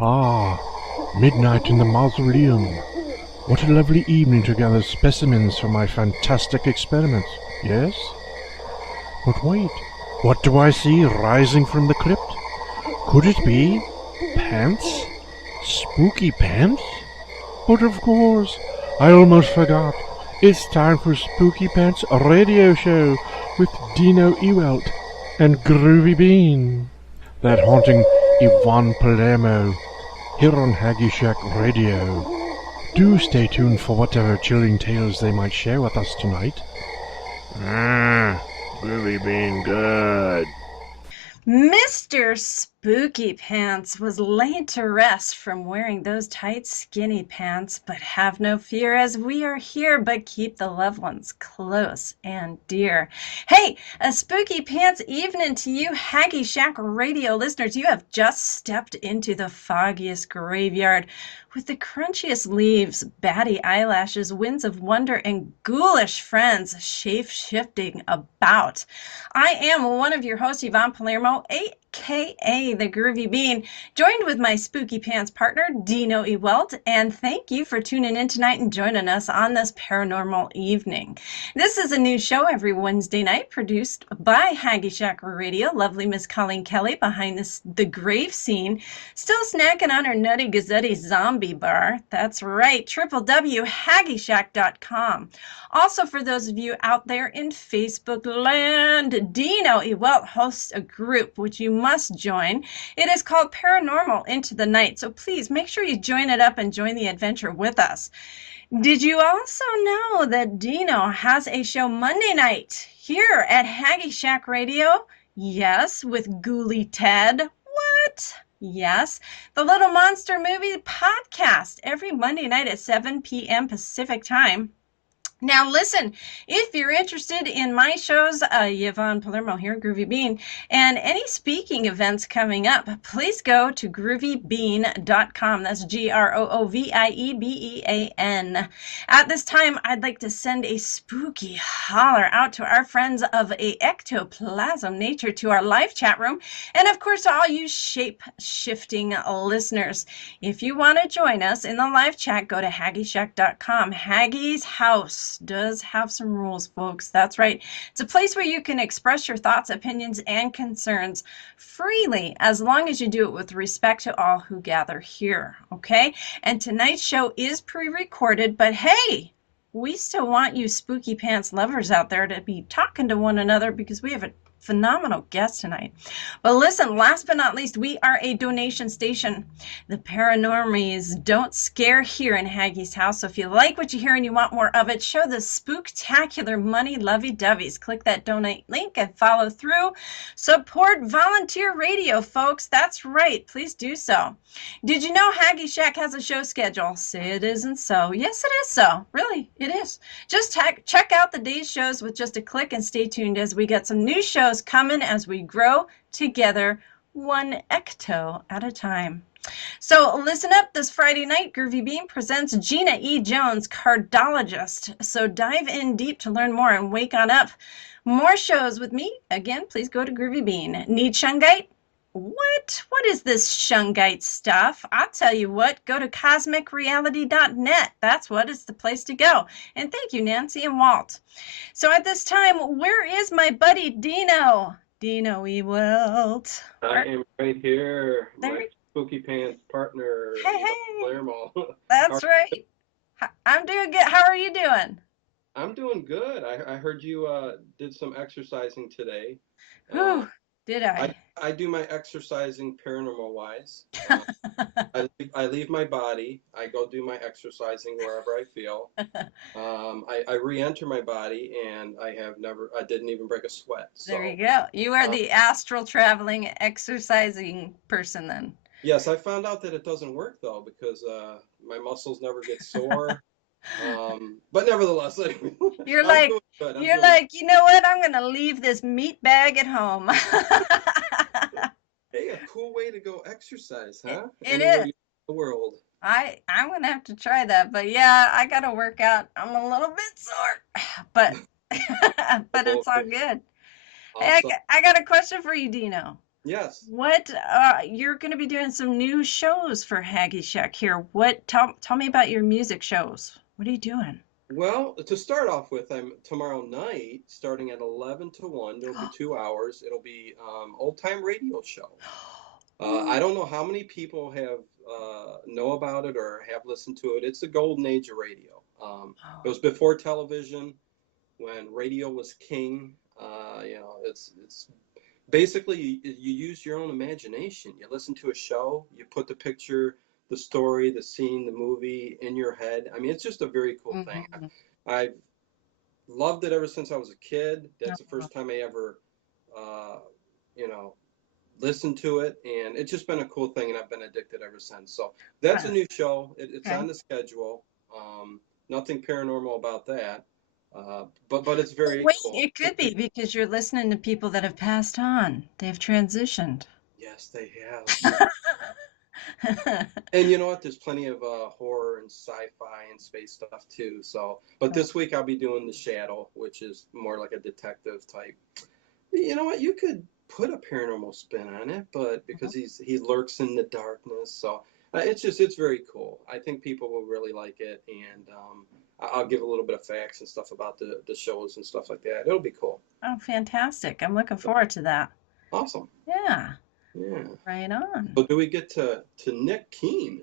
Ah, midnight in the mausoleum. What a lovely evening to gather specimens for my fantastic experiments. Yes? But wait, what do I see rising from the crypt? Could it be pants? Spooky pants? But of course, I almost forgot. It's time for Spooky Pants Radio Show with Dino Ewelt and Groovy Bean. That haunting Yvonne Palermo here on Haggy Shack Radio. Do stay tuned for whatever chilling tales they might share with us tonight. Groovy Bean good. Mr. Spooky Pants was laid to rest from wearing those tight, skinny pants, but have no fear as we are here, but keep the loved ones close and dear. Hey, a Spooky Pants evening to you, Haggy Shack Radio listeners. You have just stepped into the foggiest graveyard with the crunchiest leaves, batty eyelashes, winds of wonder, and ghoulish friends shape-shifting about. I am one of your hosts, Yvonne Palermo, aka the Groovy Bean, joined with my Spooky Pants partner, Dino Ewelt, and thank you for tuning in tonight and joining us on this paranormal evening. This is a new show every Wednesday night, produced by Haggy Shack Radio. Lovely Miss Colleen Kelly behind the grave scene, still snacking on her Nutty Gazetti zombie bar. That's right, www.haggyshack.com. Also, for those of you out there in Facebook land, Dino Ewelt hosts a group which you must join. It is called Paranormal Into the Night, so please make sure you join it up and join the adventure with us. Did you also know that Dino has a show Monday night here at Haggy Shack Radio? Yes, with Ghoulie Ted. What? Yes, the Little Monster Movie podcast every Monday night at 7 p.m. Pacific time. Now, listen, if you're interested in my shows, Yvonne Palermo here, Groovy Bean, and any speaking events coming up, please go to groovybean.com. That's GROOVIEBEAN. At this time, I'd like to send a spooky holler out to our friends of a ectoplasm nature to our live chat room, and of course, to all you shape-shifting listeners. If you want to join us in the live chat, go to haggyshack.com. Haggy's House does have some rules, folks. That's right. It's a place where you can express your thoughts, opinions, and concerns freely, as long as you do it with respect to all who gather here. Okay? And tonight's show is pre-recorded, but hey, we still want you Spooky Pants lovers out there to be talking to one another because we have a phenomenal guest tonight. But listen, last but not least, we are a donation station. The Paranormies don't scare here in Haggy's House. So if you like what you hear and you want more of it, show the spooktacular money lovey-doveys. Click that donate link and follow through. Support volunteer radio, folks. That's right. Please do so. Did you know Haggy Shack has a show schedule? Say it isn't so. Yes, it is so. Really, it is. Just check out the day's shows with just a click and stay tuned as we get some new shows coming as we grow together, one ecto at a time. So listen up, this Friday night, Groovy Bean presents Gina E. Jones, cardologist. So dive in deep to learn more and wake on up. More shows with me. Again, please go to Groovy Bean. Need Shungite? What is this Shungite stuff? I'll tell you what, go to cosmicreality.net. That's what is the place to go. And thank you, Nancy and Walt. So at this time, where is my buddy Dino? Dino Ewelt. I am right here. There. My Spooky Pants partner, Hey. Palermo. That's right. I'm doing good. How are you doing? I'm doing good. I heard you did some exercising today. Whew, did I? I do my exercising paranormal wise. I leave my body. I go do my exercising wherever I feel. I re-enter my body, and I didn't even break a sweat. So, there you go. You are the astral traveling exercising person then. Yes, I found out that it doesn't work though, because my muscles never get sore. But nevertheless, you're like, you know what? I'm gonna leave this meat bag at home. Hey, a cool way to go exercise, huh? It is. In the world. I'm gonna have to try that, but yeah, I gotta work out. I'm a little bit sore, but but it's all good. Awesome. Hey, I got a question for you, Dino. Yes. What you're going to be doing some new shows for Haggy Shack here. What tell me about your music shows. What are you doing? Well, to start off with, I'm tomorrow night, starting at 11 to 1. There'll be 2 hours. It'll be old time radio show. I don't know how many people have know about it or have listened to it. It's the golden age of radio. It was before television, when radio was king. It's basically you use your own imagination. You listen to a show, you put the picture, the story, the scene, the movie in your head. I mean, it's just a very cool thing. I've loved it ever since I was a kid. That's the first time I ever, listened to it, and it's just been a cool thing, and I've been addicted ever since. So that's a new show. It's on the schedule. Nothing paranormal about that. But it's very cool. It could be because you're listening to people that have passed on. They've transitioned. Yes, they have. And you know what? There's plenty of horror and sci-fi and space stuff too. So, but this week I'll be doing The Shadow, which is more like a detective type. You know what? You could put a paranormal spin on it, but because he lurks in the darkness, so it's very cool. I think people will really like it, and I'll give a little bit of facts and stuff about the shows and stuff like that. It'll be cool. Oh, fantastic. I'm looking forward to that. Awesome. Yeah. Yeah. Right on. So do we get to Nick Keene?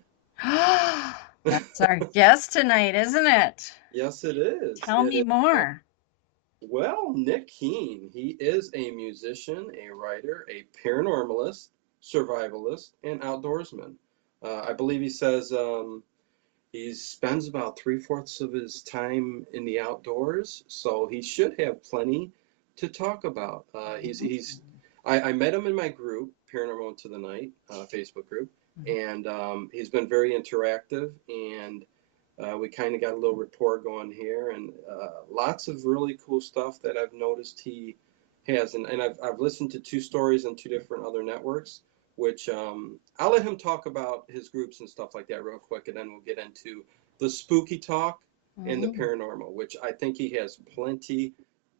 That's our guest tonight, isn't it? Yes, it is. Tell me more. Well, Nick Keene, he is a musician, a writer, a paranormalist, survivalist, and outdoorsman. I believe he says he spends about 3/4 of his time in the outdoors, so he should have plenty to talk about. I met him in my group, Paranormal Into the Night, Facebook group, and he's been very interactive, and we kind of got a little rapport going here, and lots of really cool stuff that I've noticed he has. And I've listened to 2 stories on 2 different other networks, which I'll let him talk about his groups and stuff like that real quick, and then we'll get into the spooky talk and the paranormal, which I think he has plenty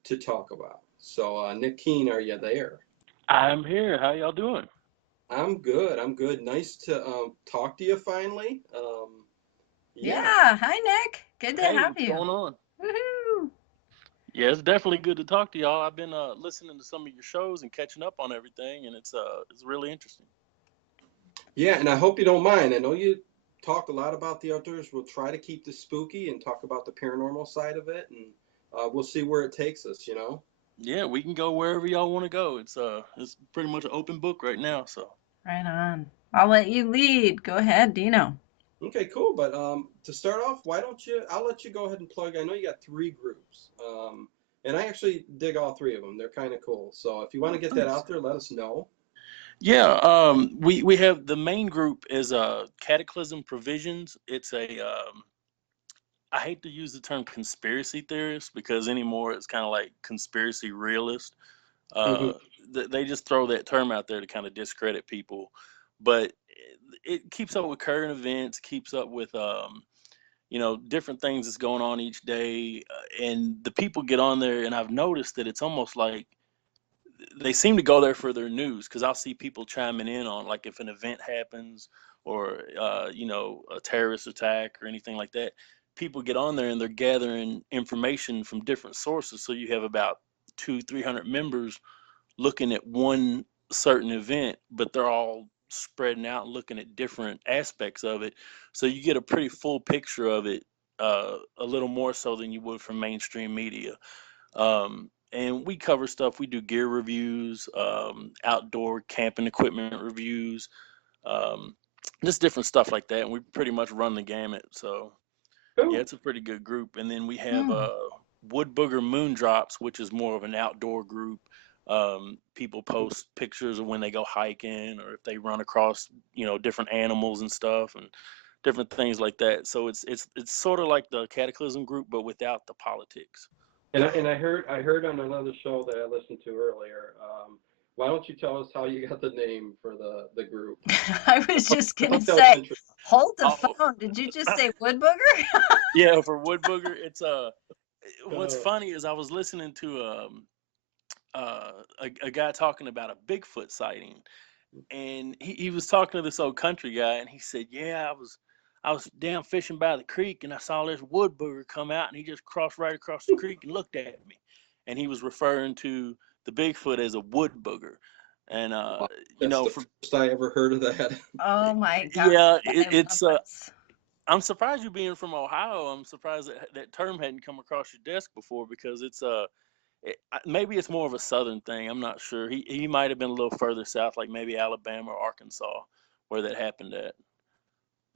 to talk about. So, Nick Keene, are you there? I'm here. How y'all doing? I'm good. Nice to talk to you finally. Yeah. Hi, Nick. Good to have you. What's going on? Woohoo. Yeah, it's definitely good to talk to y'all. I've been listening to some of your shows and catching up on everything, and it's really interesting. Yeah, and I hope you don't mind. I know you talk a lot about the outdoors. We'll try to keep the spooky and talk about the paranormal side of it, and we'll see where it takes us, you know? Yeah, we can go wherever y'all want to go. It's pretty much an open book right now, so. Right on. I'll let you lead. Go ahead, Dino. Okay, cool. But to start off, I'll let you go ahead and plug. I know you got 3 groups, and I actually dig all 3 of them. They're kind of cool. So if you want to get that out there, let us know. Yeah, we have the main group is Cataclysm Provisions. It's I hate to use the term conspiracy theorist because anymore it's kind of like conspiracy realist. They just throw that term out there to kind of discredit people, but it keeps up with current events, keeps up with different things that's going on each day, and the people get on there, and I've noticed that it's almost like they seem to go there for their news, because I'll see people chiming in on, like, if an event happens or a terrorist attack or anything like that. People get on there and they're gathering information from different sources, so you have about 200-300 members looking at one certain event, but they're all spreading out and looking at different aspects of it, so you get a pretty full picture of it, a little more so than you would from mainstream media. And we cover stuff. We do gear reviews, outdoor camping equipment reviews, just different stuff like that, and we pretty much run the gamut. So yeah, it's a pretty good group. And then we have Wood Booger Moondrops, which is more of an outdoor group. People post pictures of when they go hiking or if they run across different animals and stuff and different things like that. So it's sort of like the Cataclysm group, but without the politics. And I heard on another show that I listened to earlier. Why don't you tell us how you got the name for the group? I was just gonna say, hold the phone. Did you just say Wood Booger? Yeah, for Wood Booger, it's what's funny is I was listening to a guy talking about a Bigfoot sighting, and he was talking to this old country guy, and he said, "Yeah, I was down fishing by the creek, and I saw this wood booger come out, and he just crossed right across the creek and looked at me," and he was referring to the Bigfoot as a wood booger, and Wow, you that's know, the from first I ever heard of that. Oh my God. yeah, I it's love this. I'm surprised you being from Ohio. I'm surprised that term hadn't come across your desk before, because it's maybe it's more of a southern thing. I'm not sure. He might have been a little further south, like maybe Alabama or Arkansas, where that happened at.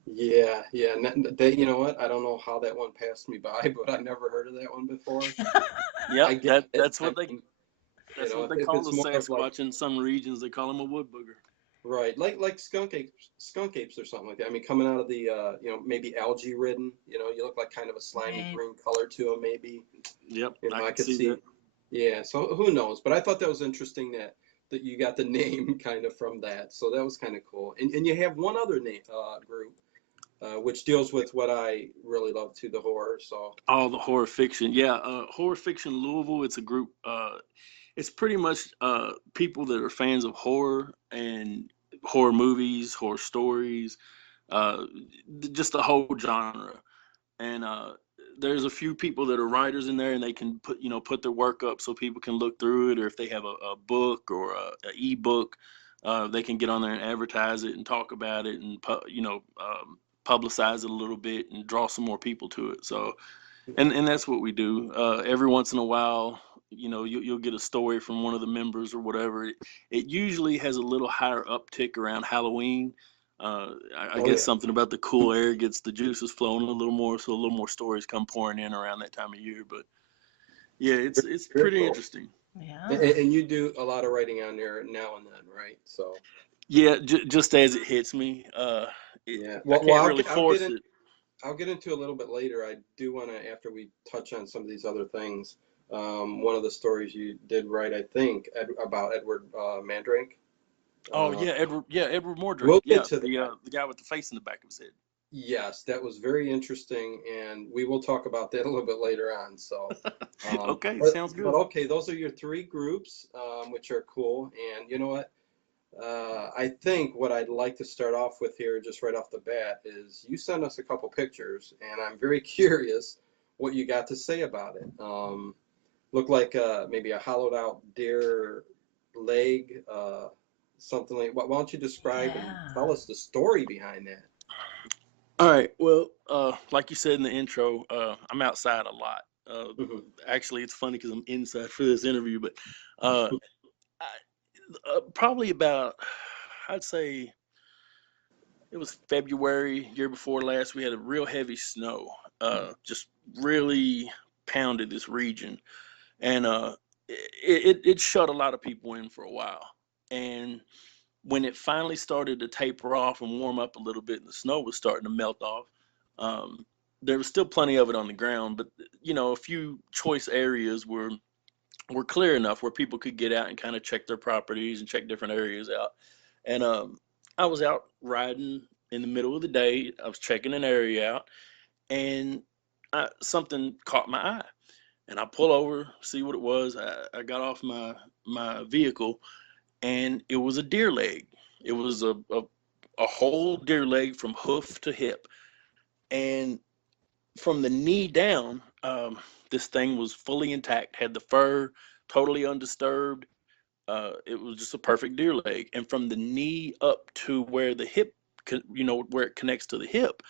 Yeah, yeah. They, you know what? I don't know how that one passed me by, but I never heard of that one before. Yep, I get it. that's what I mean, that's what they if call it's the more of like, Sasquatch in some regions. They call him a wood booger. right, like skunk apes or something like that. I mean, coming out of the, maybe algae ridden. You look like kind of a slimy Right. green color to them, maybe. Yep, I I can could see see. that. Yeah, so who knows? But I thought that was interesting that you got the name kind of from that. So that was kind of cool. And you have one other group, which deals with what I really love too, the horror. So All the horror fiction, yeah. Horror fiction Louisville. It's a group. It's pretty much people that are fans of horror and horror movies, horror stories, uh, just the whole genre. And there's a few people that are writers in there, and they can put their work up so people can look through it, or if they have a book or a ebook, they can get on there and advertise it and talk about it, and publicize it a little bit and draw some more people to it. So, and that's what we do. Every once in a while, you'll get a story from one of the members or whatever. It usually has a little higher uptick around Halloween. I oh guess yeah, something about the cool air gets the juices flowing a little more, so a little more stories come pouring in around that time of year. But yeah, it's very pretty cool. interesting. Yeah. And you do a lot of writing on there now and then, right? So Yeah, just as it hits me, yeah. I Well, can't really force it. I'll get into a little bit later. I do want to, after we touch on some of these other things. One of the stories you did write, I think, about Edward Mandrake. Oh Uh, yeah, Edward. Yeah, Edward Mordrake. we'll get Yeah, to that. the guy with the face in the back of his head. Yes, that was very interesting, and we will talk about that a little bit later on. So, Okay, but sounds but good. okay, those are your three groups, which are cool. And you know what? I think what I'd like to start off with here, just right off the bat, is you sent us a couple pictures, and I'm very curious what you got to say about it. Looked like maybe a hollowed out deer leg, something like. Why don't you describe and Yeah. tell us the story behind that? All right. Well, like you said in the intro, I'm outside a lot. Mhm. Actually, it's funny because I'm inside for this interview, but uh, probably about, I'd say it was February, year before last, we had a real heavy snow, just really pounded this region. And it shut a lot of people in for a while. And when it finally started to taper off and warm up a little bit and the snow was starting to melt off, um, there was still plenty of it on the ground, but a few choice areas were clear enough where people could get out and kind of check their properties and check different areas out. And I was out riding in the middle of the day. I was checking an area out, and something caught my eye. And I pull over, see what it was. I got off my vehicle, and it was a deer leg. It was a whole deer leg from hoof to hip, and from the knee down, this thing was fully intact. Had the fur totally undisturbed. It was just a perfect deer leg, and from the knee up to where the hip, where it connects to the hip,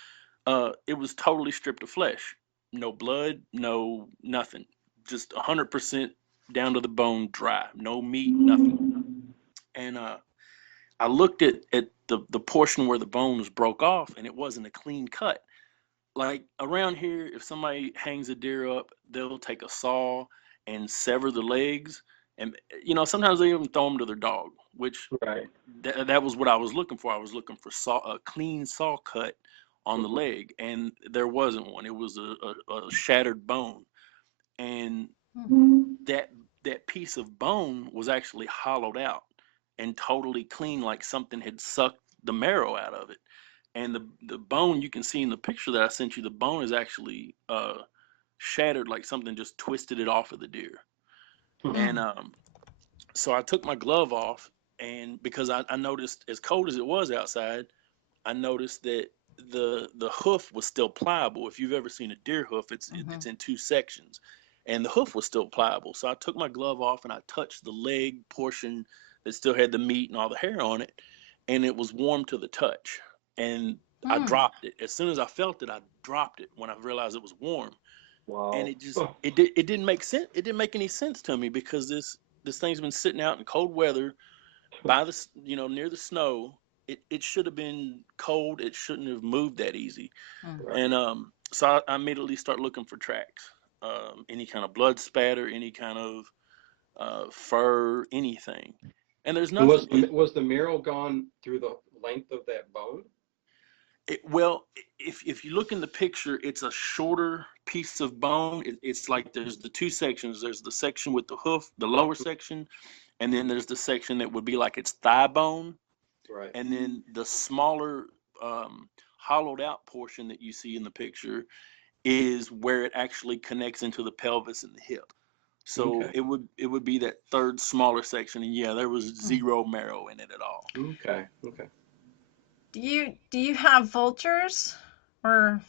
it was totally stripped of flesh. No blood, no nothing. Just 100% down to the bone, dry. No meat, nothing. And I looked at the portion where the bones broke off, and it wasn't a clean cut. Like around here, if somebody hangs a deer up, they'll take a saw and sever the legs, and sometimes they even throw them to their dog. Which Right. that was what I was looking for. I was looking for a clean saw cut on the Mhm. leg, and there wasn't one. It was a shattered bone, and that that piece of bone was actually hollowed out and totally clean, like something had sucked the marrow out of it. And the bone, you can see in the picture that I sent you, the bone is actually shattered, like something just twisted it off of the deer. And Mm. So I took my glove off, and because I noticed, as cold as it was outside, I noticed that the hoof was still pliable. If you've ever seen a deer hoof, it's in two sections, and the hoof was still pliable. So I took my glove off and I touched the leg portion that still had the meat and all the hair on it, and it was warm to the touch. And I dropped it as soon as I felt it. I dropped it when I realized it was warm, and Wow. it didn't make sense. It didn't make any sense to me because this thing's been sitting out in cold weather by the near the snow. It should have been cold. It shouldn't have moved that easy. Right. And so I immediately start looking for tracks, any kind of blood spatter, any kind of fur, anything. And there's And nothing. was the marrow gone through the length of that bone? Well, if you look in the picture, it's a shorter piece of bone. It's like there's the two sections. There's the section with the hoof, the lower section, and then there's the section that would be like its thigh bone. Right. And then the smaller hollowed out portion that you see in the picture is where it actually connects into the pelvis and the hip. So Okay. it would be that third smaller section, and yeah, there was zero marrow in it at all. Okay. Okay. Do you have vultures or?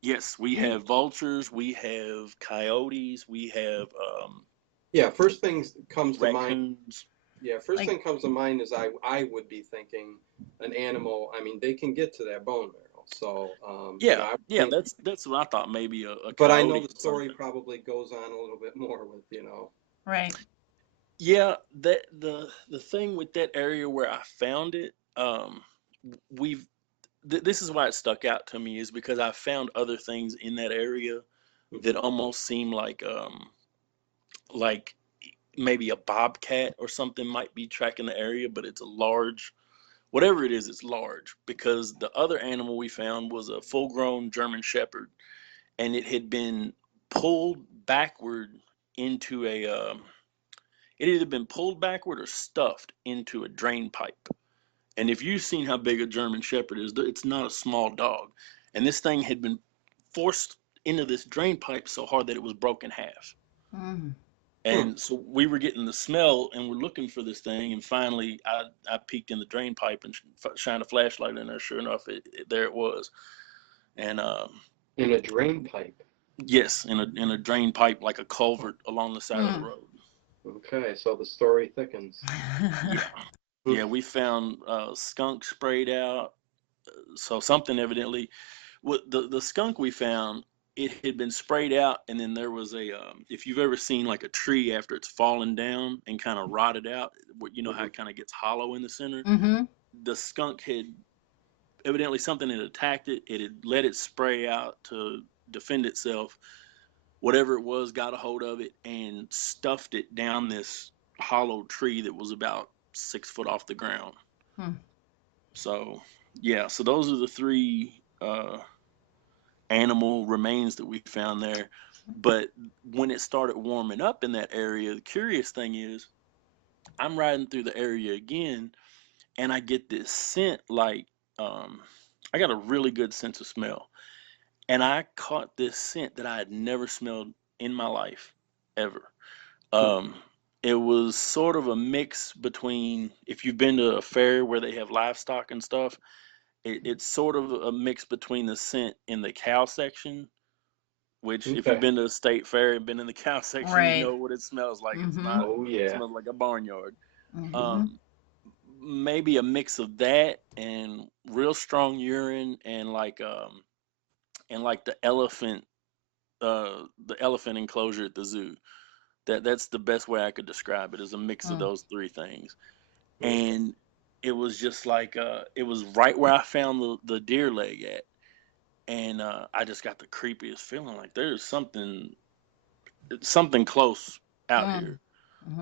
Yes, we have vultures, we have coyotes, we have Yeah. First things comes to mind. raccoons. Yeah. First thing comes to mind is I would be thinking an animal. I mean, they can get to that bone marrow. So Yeah, yeah, think, that's what I thought. Maybe a but I coyote know or the story something. probably goes on a little bit more with Right. Yeah, that the thing with that area where I found it, we've this is why it stuck out to me, is because I found other things in that area that almost seem like maybe a bobcat or something might be tracking the area, but it's a large, whatever it is, it's large, because the other animal we found was a full-grown German Shepherd, and it had been pulled backward into it had either been pulled backward or stuffed into a drain pipe. And if you've seen how big a German Shepherd is, it's not a small dog. And this thing had been forced into this drain pipe so hard that it was broken half. And so we were getting the smell, and we're looking for this thing. And finally, I peeked in the drain pipe and shined a flashlight in there. Sure enough, there it was. And in a drain pipe. yes, in a drain pipe, like a culvert along the side of the road. Okay, so the story thickens. Yeah. Yeah, we found skunk sprayed out. So something evidently, the skunk we found, it had been sprayed out, and then there was if you've ever seen like a tree after it's fallen down and kind of rotted out, you know how it kind of gets hollow in the center. The skunk had evidently, something had attacked it. It had let it spray out to defend itself. Whatever it was got a hold of it and stuffed it down this hollow tree that was about 6 foot off the ground. So yeah, so those are the three animal remains that we found there. But when it started warming up in that area, the curious thing is, I'm riding through the area again, and I get this scent, like I got a really good sense of smell, and I caught this scent that I had never smelled in my life ever. It was sort of a mix between, if you've been to a fair where they have livestock and stuff, it's sort of a mix between the scent in the cow section, which if you've been to a state fair and been in the cow section, you know what it smells like. It's not, it smells like a barnyard. Maybe a mix of that and real strong urine, and like the elephant enclosure at the zoo. That's the best way I could describe it, as a mix of those three things. And it was just like it was right where I found the deer leg at, and I just got the creepiest feeling, like there's something close out here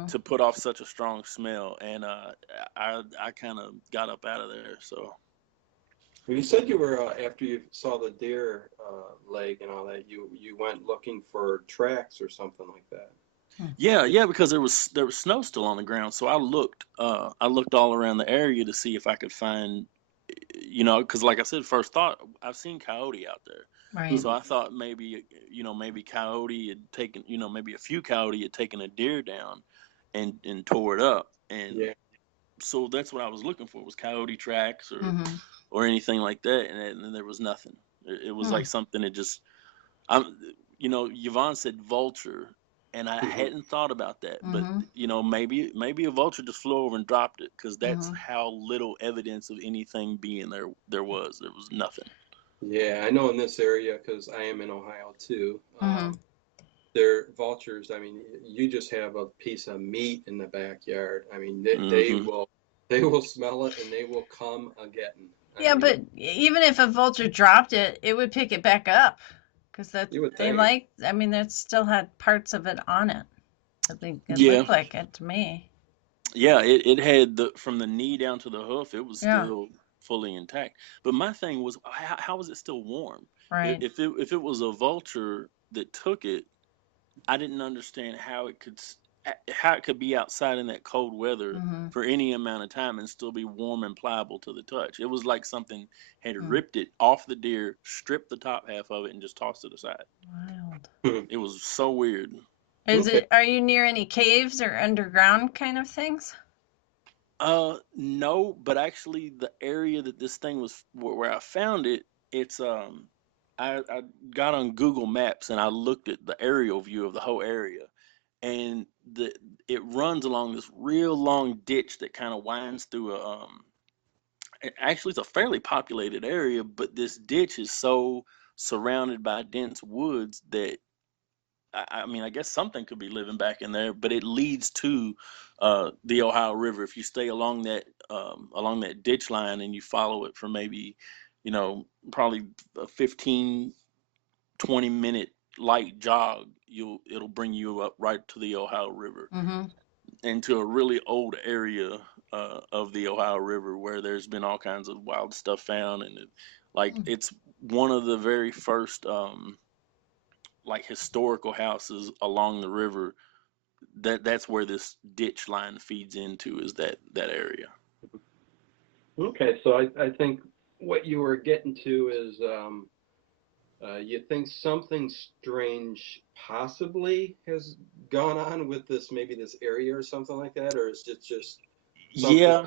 to put off such a strong smell. And I kind of got up out of there. So you said you were after you saw the deer leg and all that, you went looking for tracks or something like that. Yeah, because there was snow still on the ground. So I looked all around the area to see if I could find, because like I said, first thought, I've seen coyote out there. Right. So I thought maybe coyote had taken, maybe a few coyote had taken a deer down. and tore it up. And Yeah. so that's what I was looking for, was coyote tracks Mm-hmm. or anything like that, and there was nothing. It was like something that just, Yvonne said vulture, and I hadn't thought about that, but maybe a vulture just flew over and dropped it, because that's how little evidence of anything being there was. There was nothing. Yeah, I know in this area, because I am in Ohio too. They're vultures. I mean, you just have a piece of meat in the backyard. I mean, they will smell it and they will come again. Yeah, but even if a vulture dropped it, it would pick it back up, because that that still had parts of it on it. It looked like it to me. Yeah, it had from the knee down to the hoof, it was still fully intact. But my thing was, how was it still warm? Right. If it was a vulture that took it, I didn't understand how it could be outside in that cold weather for any amount of time and still be warm and pliable to the touch. It was like something had ripped it off the deer, stripped the top half of it, and just tossed it aside. Wild. It was so weird. Are you near any caves or underground kind of things? No, but actually the area that this thing was, where I found it, it's I got on Google Maps and I looked at the aerial view of the whole area, and it runs along this real long ditch that kind of winds through actually it's a fairly populated area, but this ditch is so surrounded by dense woods that I guess something could be living back in there, but it leads to the Ohio River. If you stay along that ditch line and you follow it for maybe, probably a 15, 20-minute light jog, it'll bring you up right to the Ohio River, and to a really old area of the Ohio River where there's been all kinds of wild stuff found, and it's one of the very first historical houses along the river. That's where this ditch line feeds into, is that area. Okay, so I think what you were getting to is you think something strange possibly has gone on with this area or something like that, or is it just something? Yeah.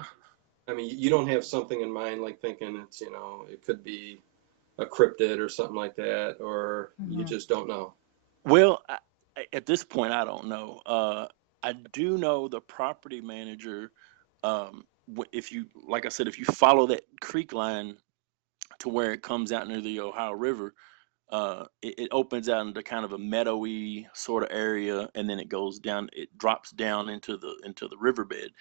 I mean, you don't have something in mind, like thinking it's, it could be a cryptid or something like that, or you just don't know? Well, at this point, I don't know. I do know the property manager. If you, like I said, if you follow that creek line to where it comes out near the Ohio River, it opens out into kind of a meadowy sort of area, and then it goes down. It drops down into the riverbed,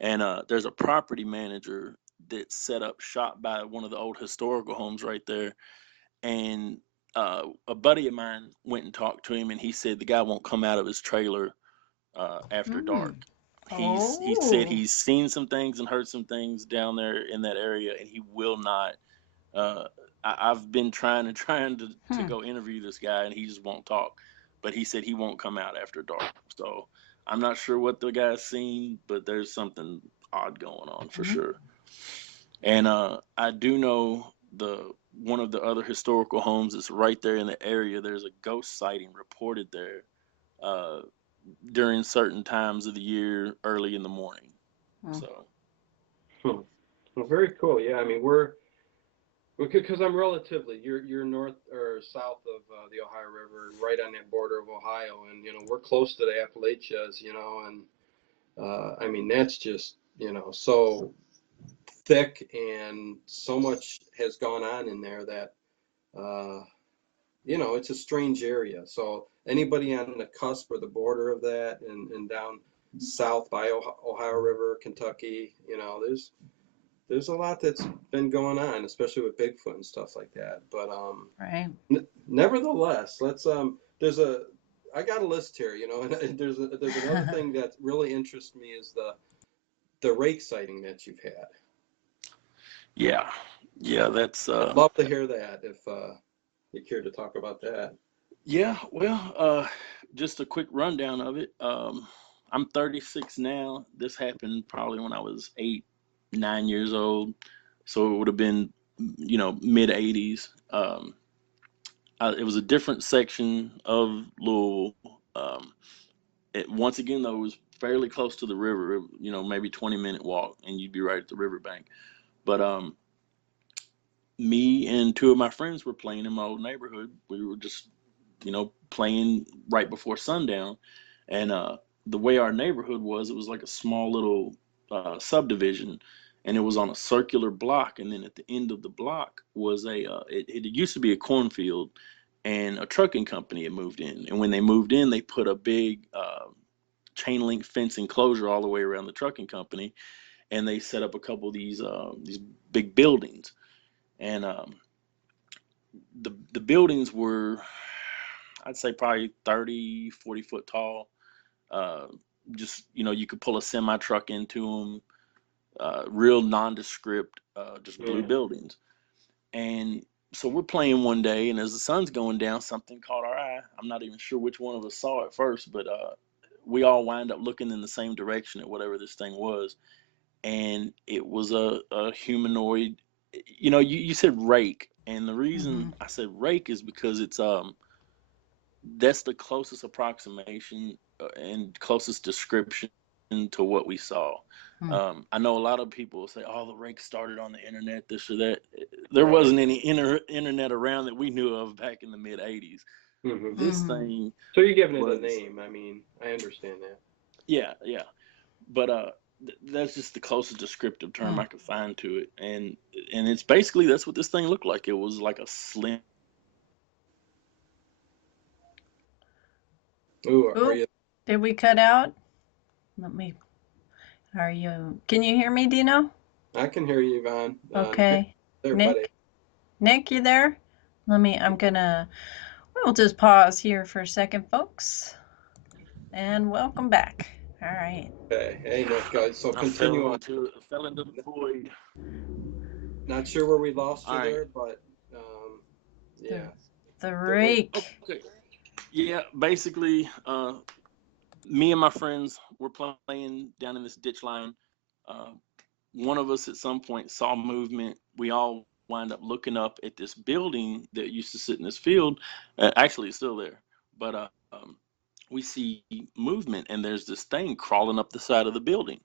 and there's a property manager that set up shop by one of the old historical homes right there, and a buddy of mine went and talked to him, and he said the guy won't come out of his trailer after dark. He said he's seen some things and heard some things down there in that area, and he will not. I've been trying to go interview this guy, and he just won't talk. But he said he won't come out after dark. So I'm not sure what the guy's seen, but there's something odd going on for sure. And I do know one of the other historical homes is right there in the area. There's a ghost sighting reported there during certain times of the year, early in the morning. So. Well, very cool. Yeah, I mean, because I'm relatively, you're north or south of the Ohio River, right on that border of Ohio, and we're close to the Appalachians, and I mean, that's just so thick, and so much has gone on in there that it's a strange area. So anybody on the cusp or the border of that, and down south by Ohio River, Kentucky, there's a lot that's been going on, especially with Bigfoot and stuff like that. But nevertheless, let's I got a list here, and there's another thing that really interests me is the Rake sighting that you've had. Yeah, that's I'd love to hear that if you care to talk about that. Yeah, well, just a quick rundown of it. I'm 36 now. This happened probably when I was 8, 9 years old, so it would have been, mid 80s. It was a different section of Louisville. Once again, though, it was fairly close to the river, you know, maybe 20-minute walk, and you'd be right at the riverbank. But me and two of my friends were playing in my old neighborhood. We were just, you know, playing right before sundown, and the way our neighborhood was, it was like a small little subdivision, and it was on a circular block. And then at the end of the block was it used to be a cornfield, and a trucking company had moved in. And when they moved in, they put a big chain link fence enclosure all the way around the trucking company, and they set up a couple of these big buildings. And the buildings were, I'd say, probably 30, 40 foot tall. Just, you know, you could pull a semi truck into them. Real nondescript, just blue buildings. And so we're playing one day, and as the sun's going down, something caught our eye. I'm not even sure which one of us saw it first, but we all wind up looking in the same direction at whatever this thing was. And it was a humanoid. You know, you said rake, and the reason I said rake is because it's that's the closest approximation and closest description to what we saw. I know a lot of people will say, "Oh, the rake started on the internet, this or that." There wasn't any internet around that we knew of back in the mid '80s. This thing. So you're giving it a name. I mean, I understand that. Yeah, yeah, but that's just the closest descriptive term I could find to it, and it's basically, that's what this thing looked like. It was like a slim. Ooh, are you? Did we cut out? Let me. Are you? Can you hear me, Dino? I can hear you, Yvonne. Okay. There, Nick, buddy. Nick, you there? We'll just pause here for a second, folks, and welcome back. All right. Okay. Hey, Nick, guys. So continue on. Fell into the void. Not sure where we lost you All there, but yeah. The rake. Okay. Yeah, basically, me and my friends were playing down in this ditch line. One of us at some point saw movement. We all wind up looking up at this building that used to sit in this field. Actually, it's still there, but we see movement, and there's this thing crawling up the side of the building,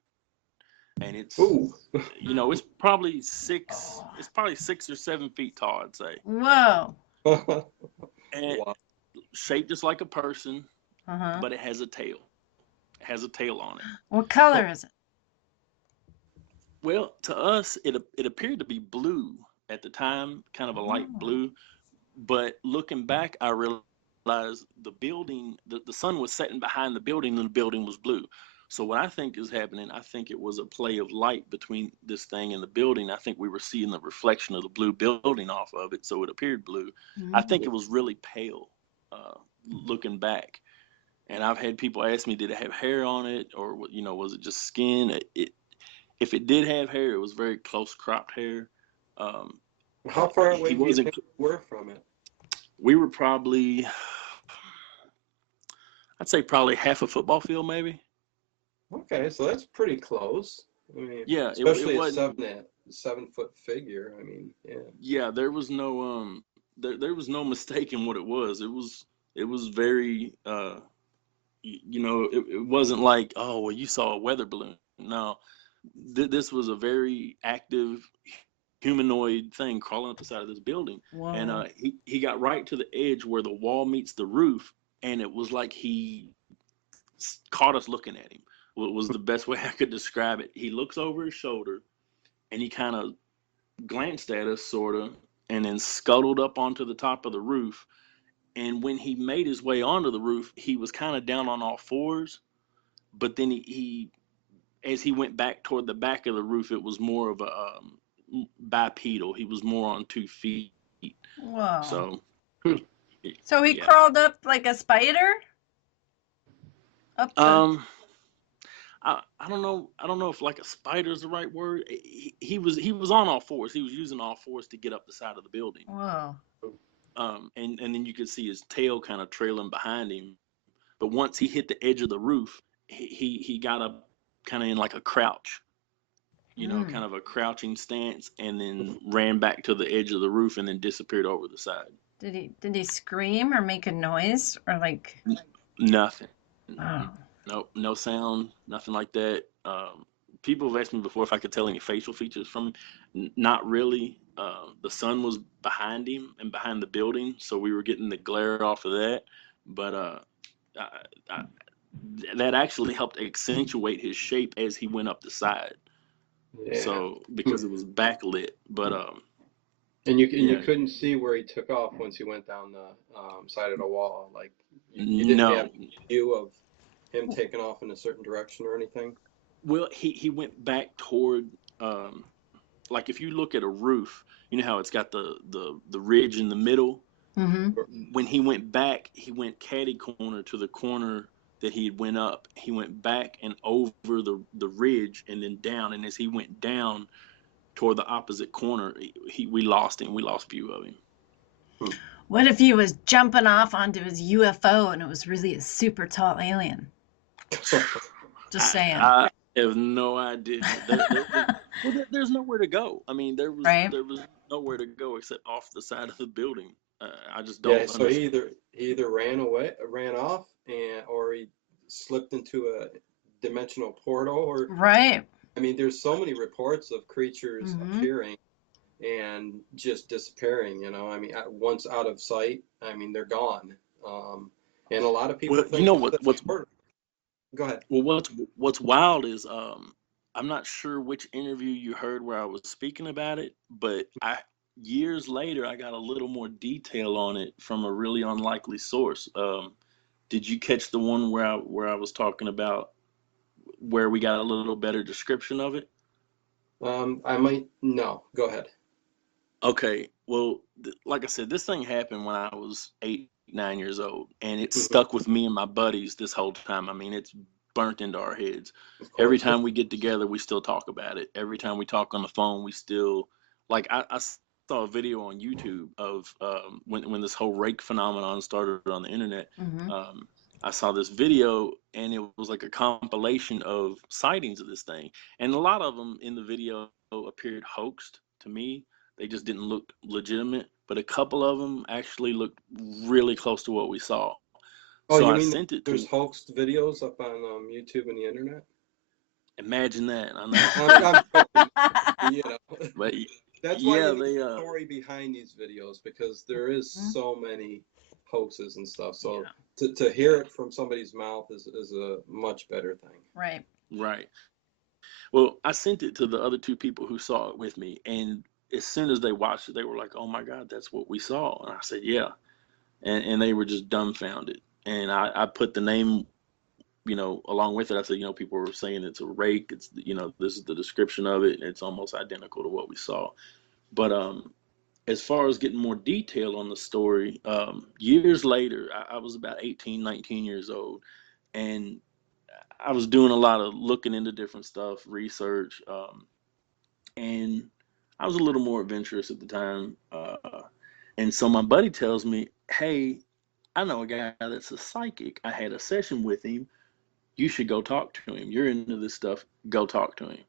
and it's you know, it's probably 6 or 7 feet tall, I'd say. Whoa. And shaped just like a person, but it has a tail. It has a tail on it. What color is it? Well, to us, it appeared to be blue at the time, kind of a light blue. But looking back, I realized the building, the sun was setting behind the building, and the building was blue. So what I think is happening, I think it was a play of light between this thing and the building. I think we were seeing the reflection of the blue building off of it, so it appeared blue. I think it was really pale, looking back. And I've had people ask me, did it have hair on it, or, you know, was it just skin? If it did have hair, it was very close cropped hair. How far away do you think you were from it? We were probably, I'd say probably half a football field, maybe. Okay, so that's pretty close. I mean, yeah, especially a 7 foot figure. I mean, yeah. Yeah, there was no there was no mistaking what it was. It was very you know, it wasn't like, oh, well, you saw a weather balloon. No, this was a very active humanoid thing crawling up the side of this building. Wow. And he got right to the edge where the wall meets the roof, and it was like he caught us looking at him. What was the best way I could describe it? He looks over his shoulder, and he kind of glanced at us, sort of, and then scuttled up onto the top of the roof. And when he made his way onto the roof, he was kind of down on all fours. But then he as he went back toward the back of the roof, it was more of a bipedal. He was more on 2 feet. Wow. So he crawled up like a spider? Up the... I don't know if like a spider is the right word. He was on all fours. He was using all fours to get up the side of the building. Wow. And then you could see his tail kind of trailing behind him. But once he hit the edge of the roof, he got up kind of in like a crouch, you know, kind of a crouching stance, and then ran back to the edge of the roof and then disappeared over the side. Did he scream or make a noise or like? Nothing. Oh. Nope, no sound, nothing like that. People have asked me before if I could tell any facial features from him. Not really. The sun was behind him and behind the building, so we were getting the glare off of that. But I, I, that actually helped accentuate his shape as he went up the side. Yeah. So because it was backlit, but And you yeah, couldn't see where he took off once he went down the side of the wall. Like you didn't have no. a view of him taking off in a certain direction or anything. Well, he went back toward like if you look at a roof, you know how it's got the ridge in the middle. Mm-hmm. When he went back, he went catty corner to the corner that he had went up. He went back and over the ridge and then down. And as he went down toward the opposite corner, we lost him. We lost view of him. What if he was jumping off onto his UFO and it was really a super tall alien? Just saying. I have no idea. There's nowhere to go. I mean, there was nowhere to go except off the side of the building. I just don't. Yeah, so he either ran off, or he slipped into a dimensional portal, or right. I mean, there's so many reports of creatures appearing and just disappearing. You know, I mean, once out of sight, I mean, they're gone. And a lot of people think you know what's go ahead. Well, what's wild is I'm not sure which interview you heard where I was speaking about it, but years later I got a little more detail on it from a really unlikely source. Did you catch the one where I was talking about where we got a little better description of it? I might no. Go ahead. Okay, well, like I said, this thing happened when I was 8, 9 years old, and it stuck with me and my buddies this whole time. I mean, it's burnt into our heads. Every time we get together, we still talk about it. Every time we talk on the phone, we still like. I saw a video on YouTube of when this whole Rake phenomenon started on the internet. I saw this video, and it was like a compilation of sightings of this thing, and a lot of them in the video appeared hoaxed to me. They just didn't look legitimate, but a couple of them actually looked really close to what we saw. Oh, so you I mean sent it there's to. hoaxed videos up on YouTube and the internet? Imagine that. I know. You know, But that's why yeah, you need the story behind these videos, because there is so many hoaxes and stuff. So to hear it from somebody's mouth is a much better thing. Right. Right. Well, I sent it to the other two people who saw it with me, and as soon as they watched it, they were like, "Oh my God, that's what we saw." And I said, "Yeah," and they were just dumbfounded. And I put the name, along with it. I said, people were saying it's a rake. It's, this is the description of it. It's almost identical to what we saw. But as far as getting more detail on the story, years later, I was about 18, 19 years old, and I was doing a lot of looking into different stuff, research, and I was a little more adventurous at the time. And so my buddy tells me, "Hey, I know a guy that's a psychic. I had a session with him. You should go talk to him. You're into this stuff. Go talk to him."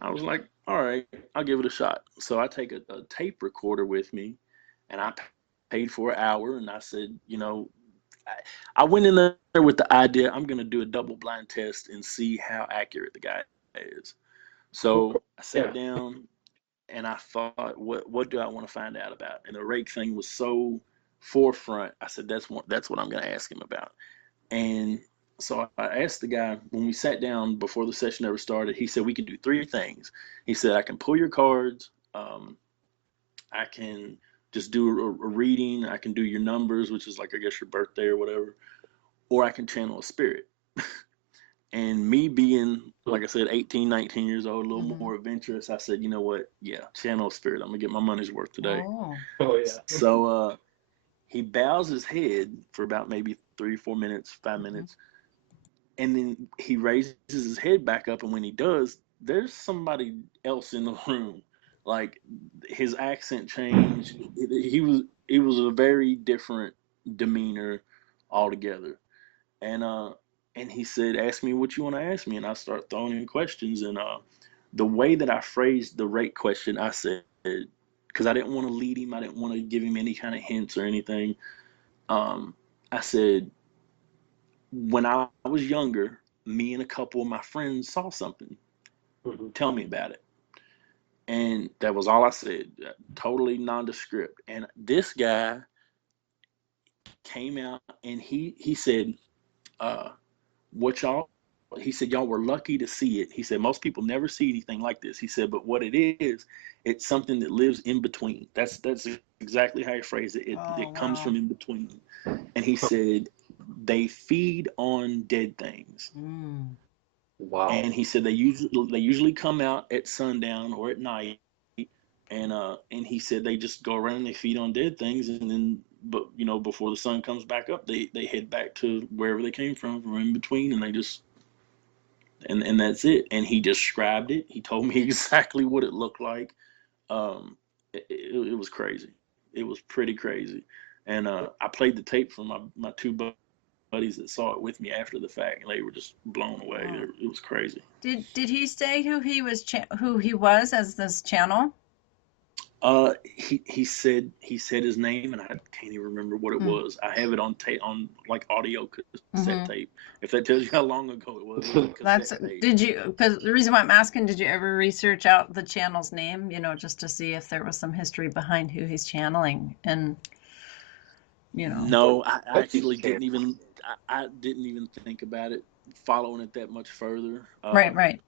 I was like, "All right, I'll give it a shot." So I take a tape recorder with me, and I paid for an hour. And I said, I went in there with the idea I'm going to do a double blind test and see how accurate the guy is. So I sat down and I thought, what do I want to find out about? And the rake thing was so forefront. I said, that's what I'm going to ask him about. And so I asked the guy when we sat down before the session ever started. He said we can do 3 things. He said I can pull your cards. I can just do a reading. I can do your numbers, which is like, I guess, your birthday or whatever. Or I can channel a spirit. And me being, like I said, 18, 19 years old, a little more adventurous, I said, you know what? Yeah, channel a spirit. I'm going to get my money's worth today. Oh yeah. So he bows his head for about maybe 3, 4 minutes, 5 minutes. And then he raises his head back up. And when he does, there's somebody else in the room. Like, his accent changed. He was a very different demeanor altogether. And he said, "Ask me what you want to ask me." And I start throwing in questions. And the way that I phrased the rake question, I said, because I didn't want to lead him, I didn't want to give him any kind of hints or anything. I said, when I was younger, me and a couple of my friends saw something. Mhm. Tell me about it. And that was all I said, totally nondescript. And this guy came out and he said, what y'all, he said, y'all were lucky to see it. He said, most people never see anything like this. He said, but what it is, it's something that lives in between. That's exactly how he phrased it. It comes wow. from in between. And he said, they feed on dead things. Wow. And he said they usually come out at sundown or at night, and he said they just go around and they feed on dead things, and then before the sun comes back up, they head back to wherever they came from in between, and they just and that's it. And he described it. He told me exactly what it looked like. It was crazy. It was pretty crazy. And I played the tape for my two buddies that saw it with me after the fact, and they were just blown away. Wow. It was crazy. Did he say who he was as this channel? He said his name, and I can't even remember what it was. I have it on tape, on like audio cassette tape. If that tells you how long ago it was a cassette tape. Did you? Because the reason why I'm asking, did you ever research out the channel's name? Just to see if there was some history behind who he's channeling, and No, I actually didn't even. I didn't even think about it, following it that much further. Right.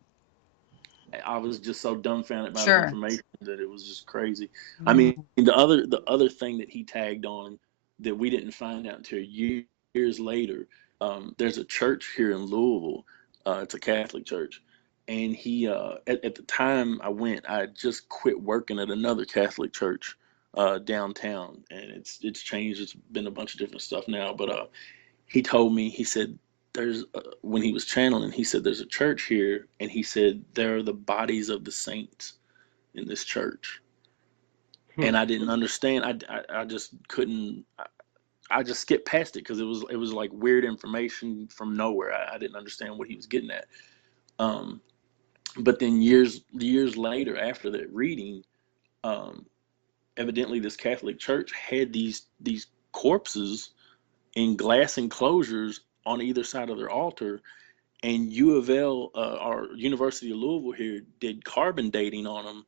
I was just so dumbfounded by the Sure. information that it was just crazy. I mean, the other thing that he tagged on that we didn't find out until years later. There's a church here in Louisville. It's a Catholic church, and he at the time I went, I had just quit working at another Catholic church downtown, and it's changed. It's been a bunch of different stuff now, but he told me, he said, there's when he was channeling, he said there's a church here, and he said there are the bodies of the saints in this church. And I didn't understand. I just couldn't. I just skipped past it because it was like weird information from nowhere. I didn't understand what he was getting at. But then years later, after that reading, evidently this Catholic church had these corpses in glass enclosures on either side of their altar, and U of L, or University of Louisville here, did carbon dating on them,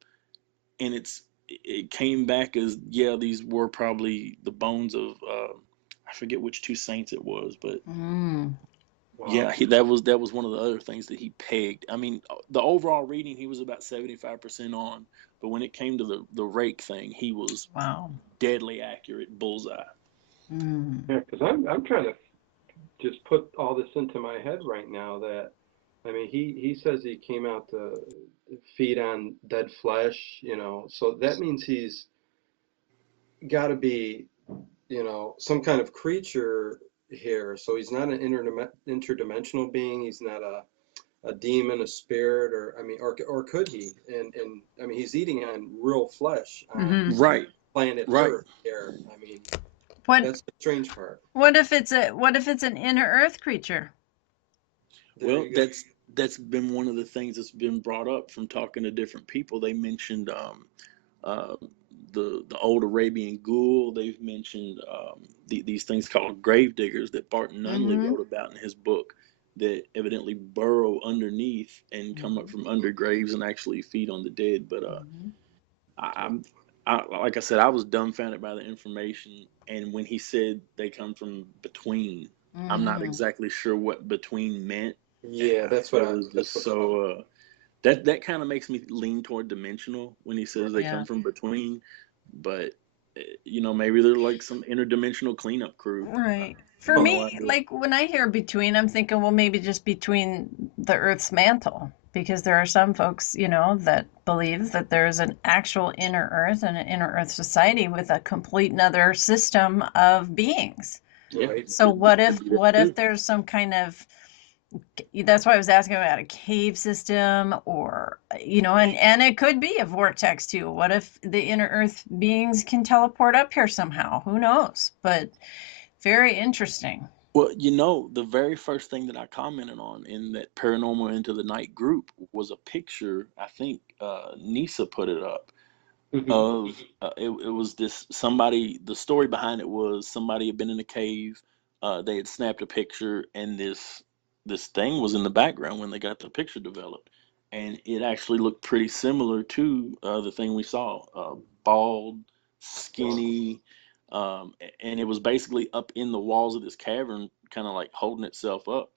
and it came back as, yeah, these were probably the bones of I forget which two saints it was, but yeah, that was one of the other things that he pegged. I mean, the overall reading, he was about 75% on, but when it came to the Rake thing, he was deadly accurate, bullseye. Yeah, because I'm trying to just put all this into my head right now. That, I mean, he says he came out to feed on dead flesh, so that means he's got to be, some kind of creature here. So he's not an interdimensional being. He's not a demon, a spirit, or I mean, or could he? And I mean, he's eating on real flesh on planet Earth here. I mean, that's the strange part. What if it's an inner Earth creature? Well, that's been one of the things that's been brought up from talking to different people. They mentioned the old Arabian ghoul. They've mentioned these things called grave diggers that Barton Nunley wrote about in his book, that evidently burrow underneath and come up from under graves and actually feed on the dead. But I like I said, I was dumbfounded by the information, and when he said they come from between, I'm not exactly sure what between meant. Yeah, that's what I was just so. That kind of makes me lean toward dimensional when he says they come from between, but maybe they're like some interdimensional cleanup crew. Right. For me, like when I hear between, I'm thinking, well, maybe just between the Earth's mantle, because there are some folks, that believe that there's an actual inner Earth and an inner Earth society with a complete another system of beings. Right. So what if there's some kind of, that's why I was asking about a cave system, or and it could be a vortex too. What if the inner Earth beings can teleport up here somehow? Who knows? But very interesting. Well, the very first thing that I commented on in that Paranormal Into the Night group was a picture. I think Nisa put it up of it was this somebody. The story behind it was somebody had been in a cave. They had snapped a picture, and this thing was in the background when they got the picture developed, and it actually looked pretty similar to the thing we saw. Bald, skinny, and it was basically up in the walls of this cavern, kind of like holding itself up.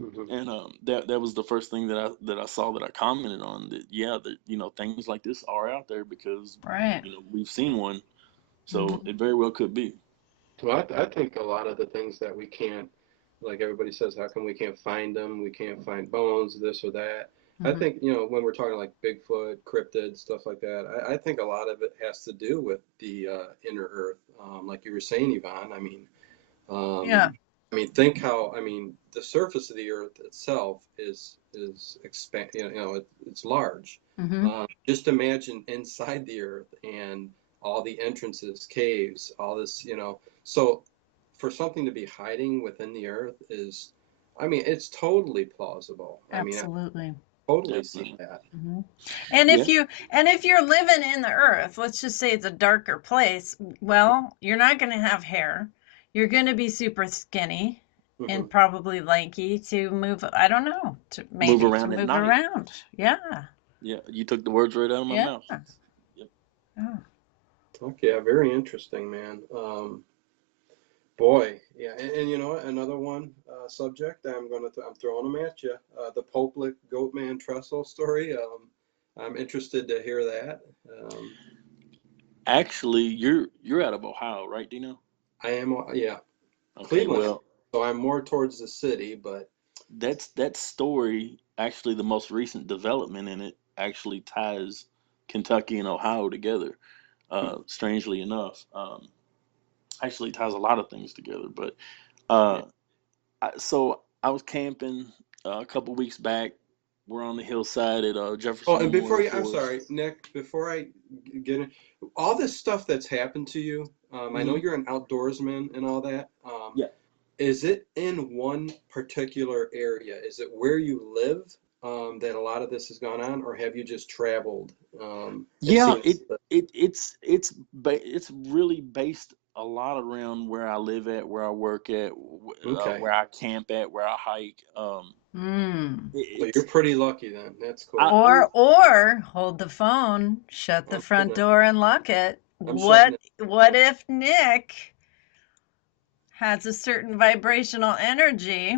Mhm. And that was the first thing that I saw, that I commented on, that yeah, that things like this are out there, because Right. we've seen one, so Mhm. it very well could be. Well, I think a lot of the things that we can't, like everybody says, how come we can't find them? We can't find bones, this or that. I Mhm. think, when we're talking like Bigfoot, cryptid, stuff like that, I think a lot of it has to do with the inner earth. Like you were saying, Yvonne, Yeah. think how, the surface of the earth itself is expand, it's large. Mhm. Just imagine inside the earth and all the entrances, caves, all this, so for something to be hiding within the earth is, it's totally plausible. I Absolutely. totally see Definitely. that. Mhm. And Yeah. if you're living in the earth, let's just say it's a darker place, well, you're not going to have hair. You're going to be super skinny Hmm. and probably lanky to move, I don't know, to Move maybe to around at move night. around. Yeah. Yeah, you took the words right out of my Yeah. mouth. Yep. Yeah. Okay, yeah, very interesting, man. Boy, yeah, and you know what? Another one subject I'm throwing them at you. The Poplick Goatman Trestle story. I'm interested to hear that. Um, Actually, you're out of Ohio, right, Dino? I am, yeah, Okay, Cleveland. well, So I'm more towards the city, but that story, actually the most recent development in it, actually ties Kentucky and Ohio together. Strangely enough, actually ties a lot of things together. But yeah. uh, so I was camping a couple weeks back. We're on the hillside at Oh, Jefferson and Memorial I'm Forest. sorry, Nick. Before I get in, all this stuff that's happened to you. I know Hmm. you're an outdoorsman and all that. Yeah. Is it in one particular area? Is it where you live that a lot of this has gone on, or have you just traveled and Yeah, seen it stuff? it it's really based a lot around where I live at, where I work at, Okay, where I camp at, where I hike. Mm. so It's you're pretty lucky then. That's cool. I would Or hold the phone, shut the I'm front shutting it. door and lock it. I'm shutting it. What if Nick has a certain vibrational energy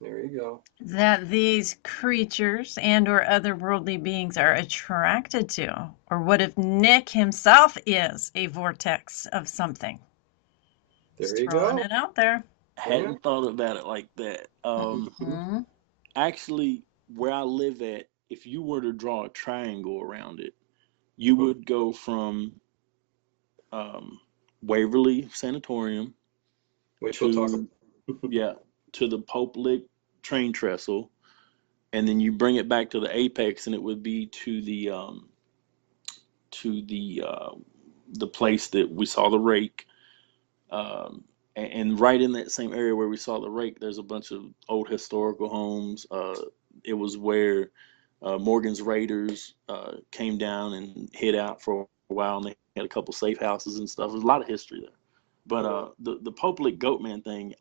There you go. that these creatures and or otherworldly beings are attracted to? Or what if Nick himself is a vortex of something? There Just you throwing go. it out there. Yeah. hadn't thought about it like that. Mhm. Hmm. Actually, where I live at, if you were to draw a triangle around it, you Mhm. would go from um, Waverly Sanatorium Which we'll talk to, about. yeah, to the Pope Lick train trestle, and then you bring it back to the apex, and it would be to the place that we saw the rake. And right in that same area where we saw the rake, there's a bunch of old historical homes. It was where Morgan's Raiders came down and hid out for a while, and they had a couple safe houses and stuff. There's a lot of history there. But the Poplick Goatman thing,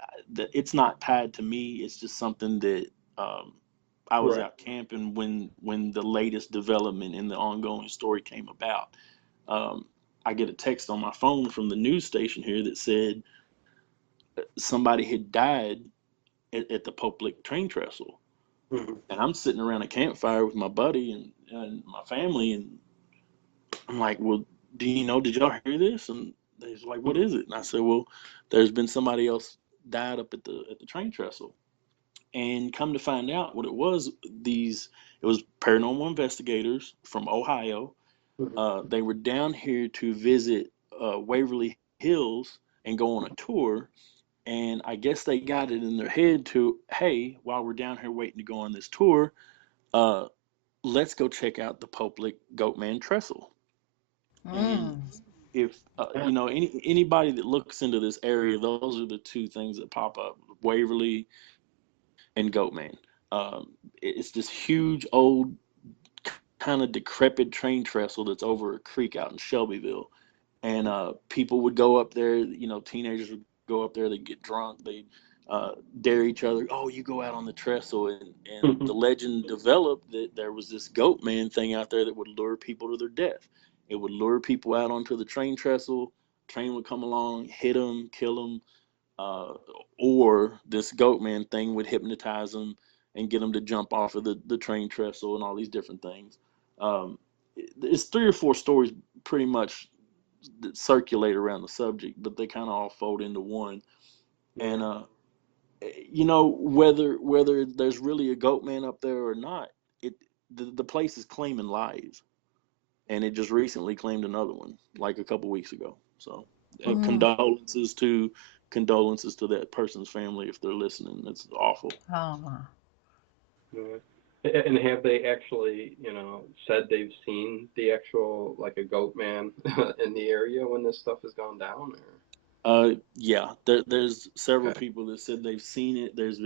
it's not tied to me. It's just something that um, I was Right. out camping when the latest development in the ongoing story came about. Um, I get a text on my phone from the news station here that said somebody had died at the Poplick train trestle. Mhm. And I'm sitting around a campfire with my buddy and my family, and I'm like, well, do you know, did y'all hear this? And they're like, what is it? And I said, well, there's been somebody else died up at the train trestle. And come to find out what it was, it was paranormal investigators from Ohio. Mhm. They were down here to visit Waverly Hills and go on a tour. And I guess they got it in their head to, hey, while we're down here waiting to go on this tour, uh, let's go check out the Poplick Goatman Trestle. And Mm. if anybody that looks into this area, those are the two things that pop up: Waverly and Goatman. It's this huge old kind of decrepit train trestle that's over a creek out in Shelbyville, and people would go up there. Teenagers would go up there, they get drunk, they dare each other. Oh, you go out on the trestle, and the legend developed that there was this Goatman thing out there that would lure people to their death. It would lure people out onto the train trestle. Train would come along, hit them, kill them, or this Goatman thing would hypnotize them and get them to jump off of the train trestle and all these different things. It's 3 or 4 stories pretty much that circulate around the subject, but they kind of all fold into one. And you know, whether there's really a Goatman up there or not, the place is claiming lives, and it just recently claimed another one like a couple weeks ago. So condolences to that person's family if they're listening. It's awful. Oh. And have they actually, you know, said they've seen the actual, like, a Goatman in the area when this stuff has gone down? Or? Yeah, there's several people that said they've seen it. There's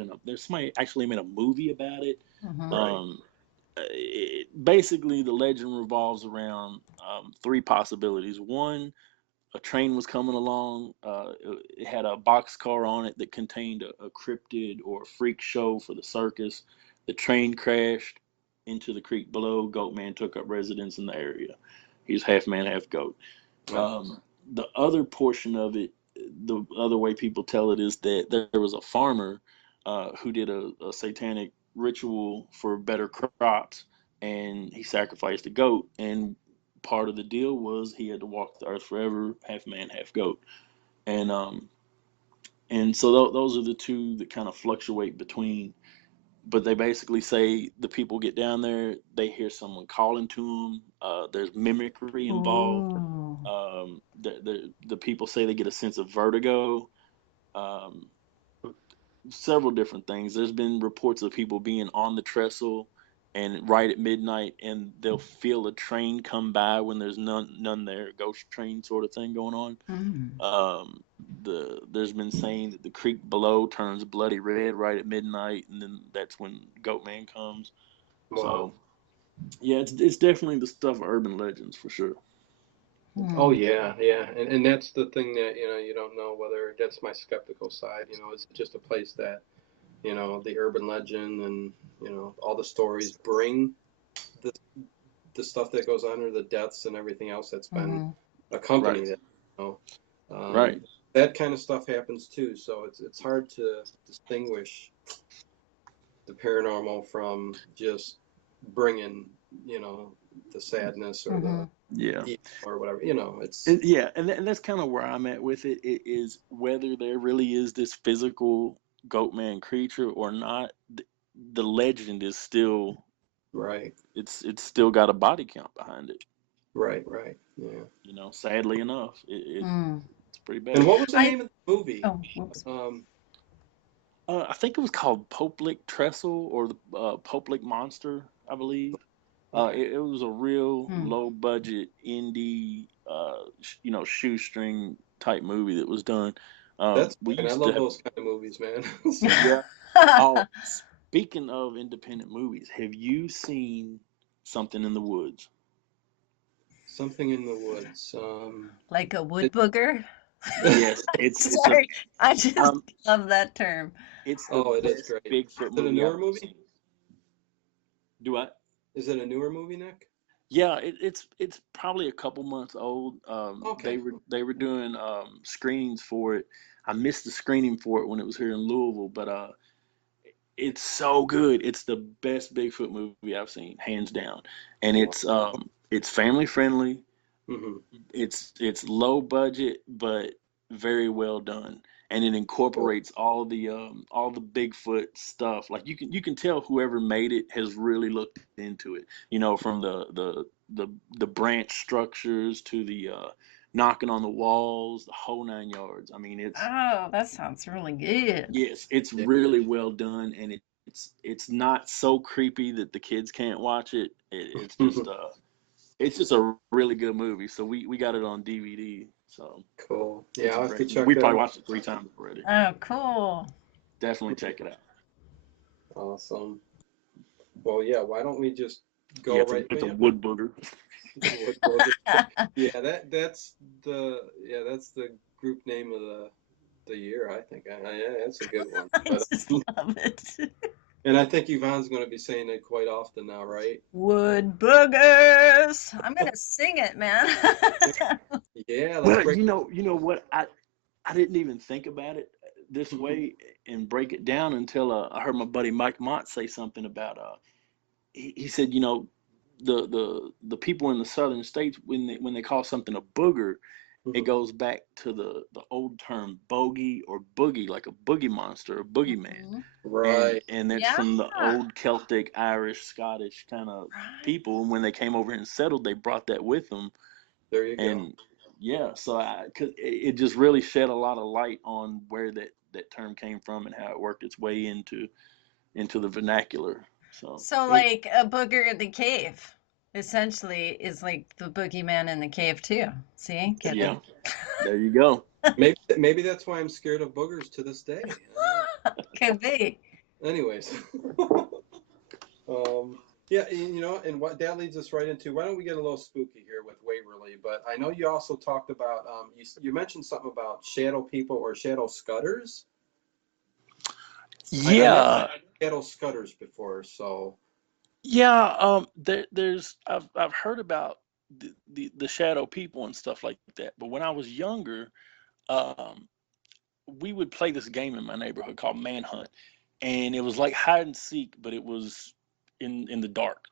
somebody actually made a movie about it. Right. Basically, the legend revolves around 3 possibilities. One, a train was coming along. It had a boxcar on it that contained a cryptid or a freak show for the circus. The train crashed into the creek below. Goatman took up residence in the area. He's half man, half goat. The other portion of it, the other way people tell it, is that there was a farmer who did a satanic ritual for better crops, and he sacrificed a goat. And part of the deal was he had to walk the earth forever, half man, half goat. And so those are the 2 that kind of fluctuate between. But they basically say the people get down there, they hear someone calling to them. There's mimicry involved. The people say they get a sense of vertigo. Several different things. There's been reports of people being on the trestle and right at midnight, and they'll feel a train come by when there's none there, ghost train sort of thing going on. There's been saying that the creek below turns bloody red right at midnight, and then that's when Goatman comes. Wow. So yeah, it's definitely the stuff of urban legends for sure. Oh yeah, and that's the thing that, you know, you don't know whether that's my skeptical side. You know, it's just a place that, you know, the urban legend and, you know, all the stories bring the stuff that goes on, or the deaths and everything else that's been accompanying it. You know? Right. That kind of stuff happens too. So it's hard to distinguish the paranormal from just bringing, you know, the sadness or the evil or whatever. You know, and that's kind of where I'm at with it. It is whether there really is this physical Goatman creature or not. The legend is still right. It's still got a body count behind it. Right. Yeah. You know, sadly enough, it's pretty bad. And what was the name of the movie? I think it was called Trestle, or the Poplick Monster, I believe. It was a real low budget indie, you know, shoestring type movie that was done. That's I love those kind of movies, man. Yeah. Oh, speaking of independent movies, have you seen Something in the Woods? Something in the Woods. Like a wood booger? Yes, Sorry, I just love that term. It's it is great. Bigfoot movie. Is it a newer movie? Do what? Is it a newer movie, Nick? Yeah, it's probably a couple months old. Okay. They were doing screenings for it. I missed the screening for it when it was here in Louisville, but it's so good. It's the best Bigfoot movie I've seen, hands down. And it's family friendly. It's low budget, but very well done. And it incorporates all the Bigfoot stuff. Like you can tell whoever made it has really looked into it. You know, from the branch structures to the knocking on the walls, the whole 9 yards. I mean, that sounds really good. Yes, it's really well done, and it's not so creepy that the kids can't watch it. It's just a really good movie. So we got it on DVD. So cool. Yeah, I'll have to check. We probably watched it 3 times already. Oh, cool. Definitely check it out. Awesome. Well, yeah. Why don't we just go right with the wood booger? Yeah, that's the group name of the year, I think. Yeah, that's a good one. I But just love it. and I think Yvonne's going to be saying it quite often now, right? Wood boogers. I'm gonna sing it, man. Yeah, let's Well, break. you know what? I didn't even think about it this way and break it down until I heard my buddy Mike Mott say something about he said, you know, the people in the southern states when they call something a booger, it goes back to the old term bogey or boogie, like a boogie monster, a boogeyman. Right. And that's Yeah. from the old Celtic, Irish, Scottish kind of Right. people. And when they came over and settled, they brought that with them. There you go. And yeah, so cause it just really shed a lot of light on where that term came from and how it worked its way into the vernacular. So like a booger in the cave essentially is like the boogeyman in the cave too. See? Get yeah, it? there you go. Maybe that's why I'm scared of boogers to this day. Could be. Anyways, yeah, you know, and what that leads us right into. Why don't we get a little spooky here with Waverly? But I know you also talked about you mentioned something about shadow people or shadow scutters. I never Yeah, heard shadow scutters before, so yeah. There's I've heard about the shadow people and stuff like that. But when I was younger, um, we would play this game in my neighborhood called Manhunt, and it was like hide and seek, but it was in the dark,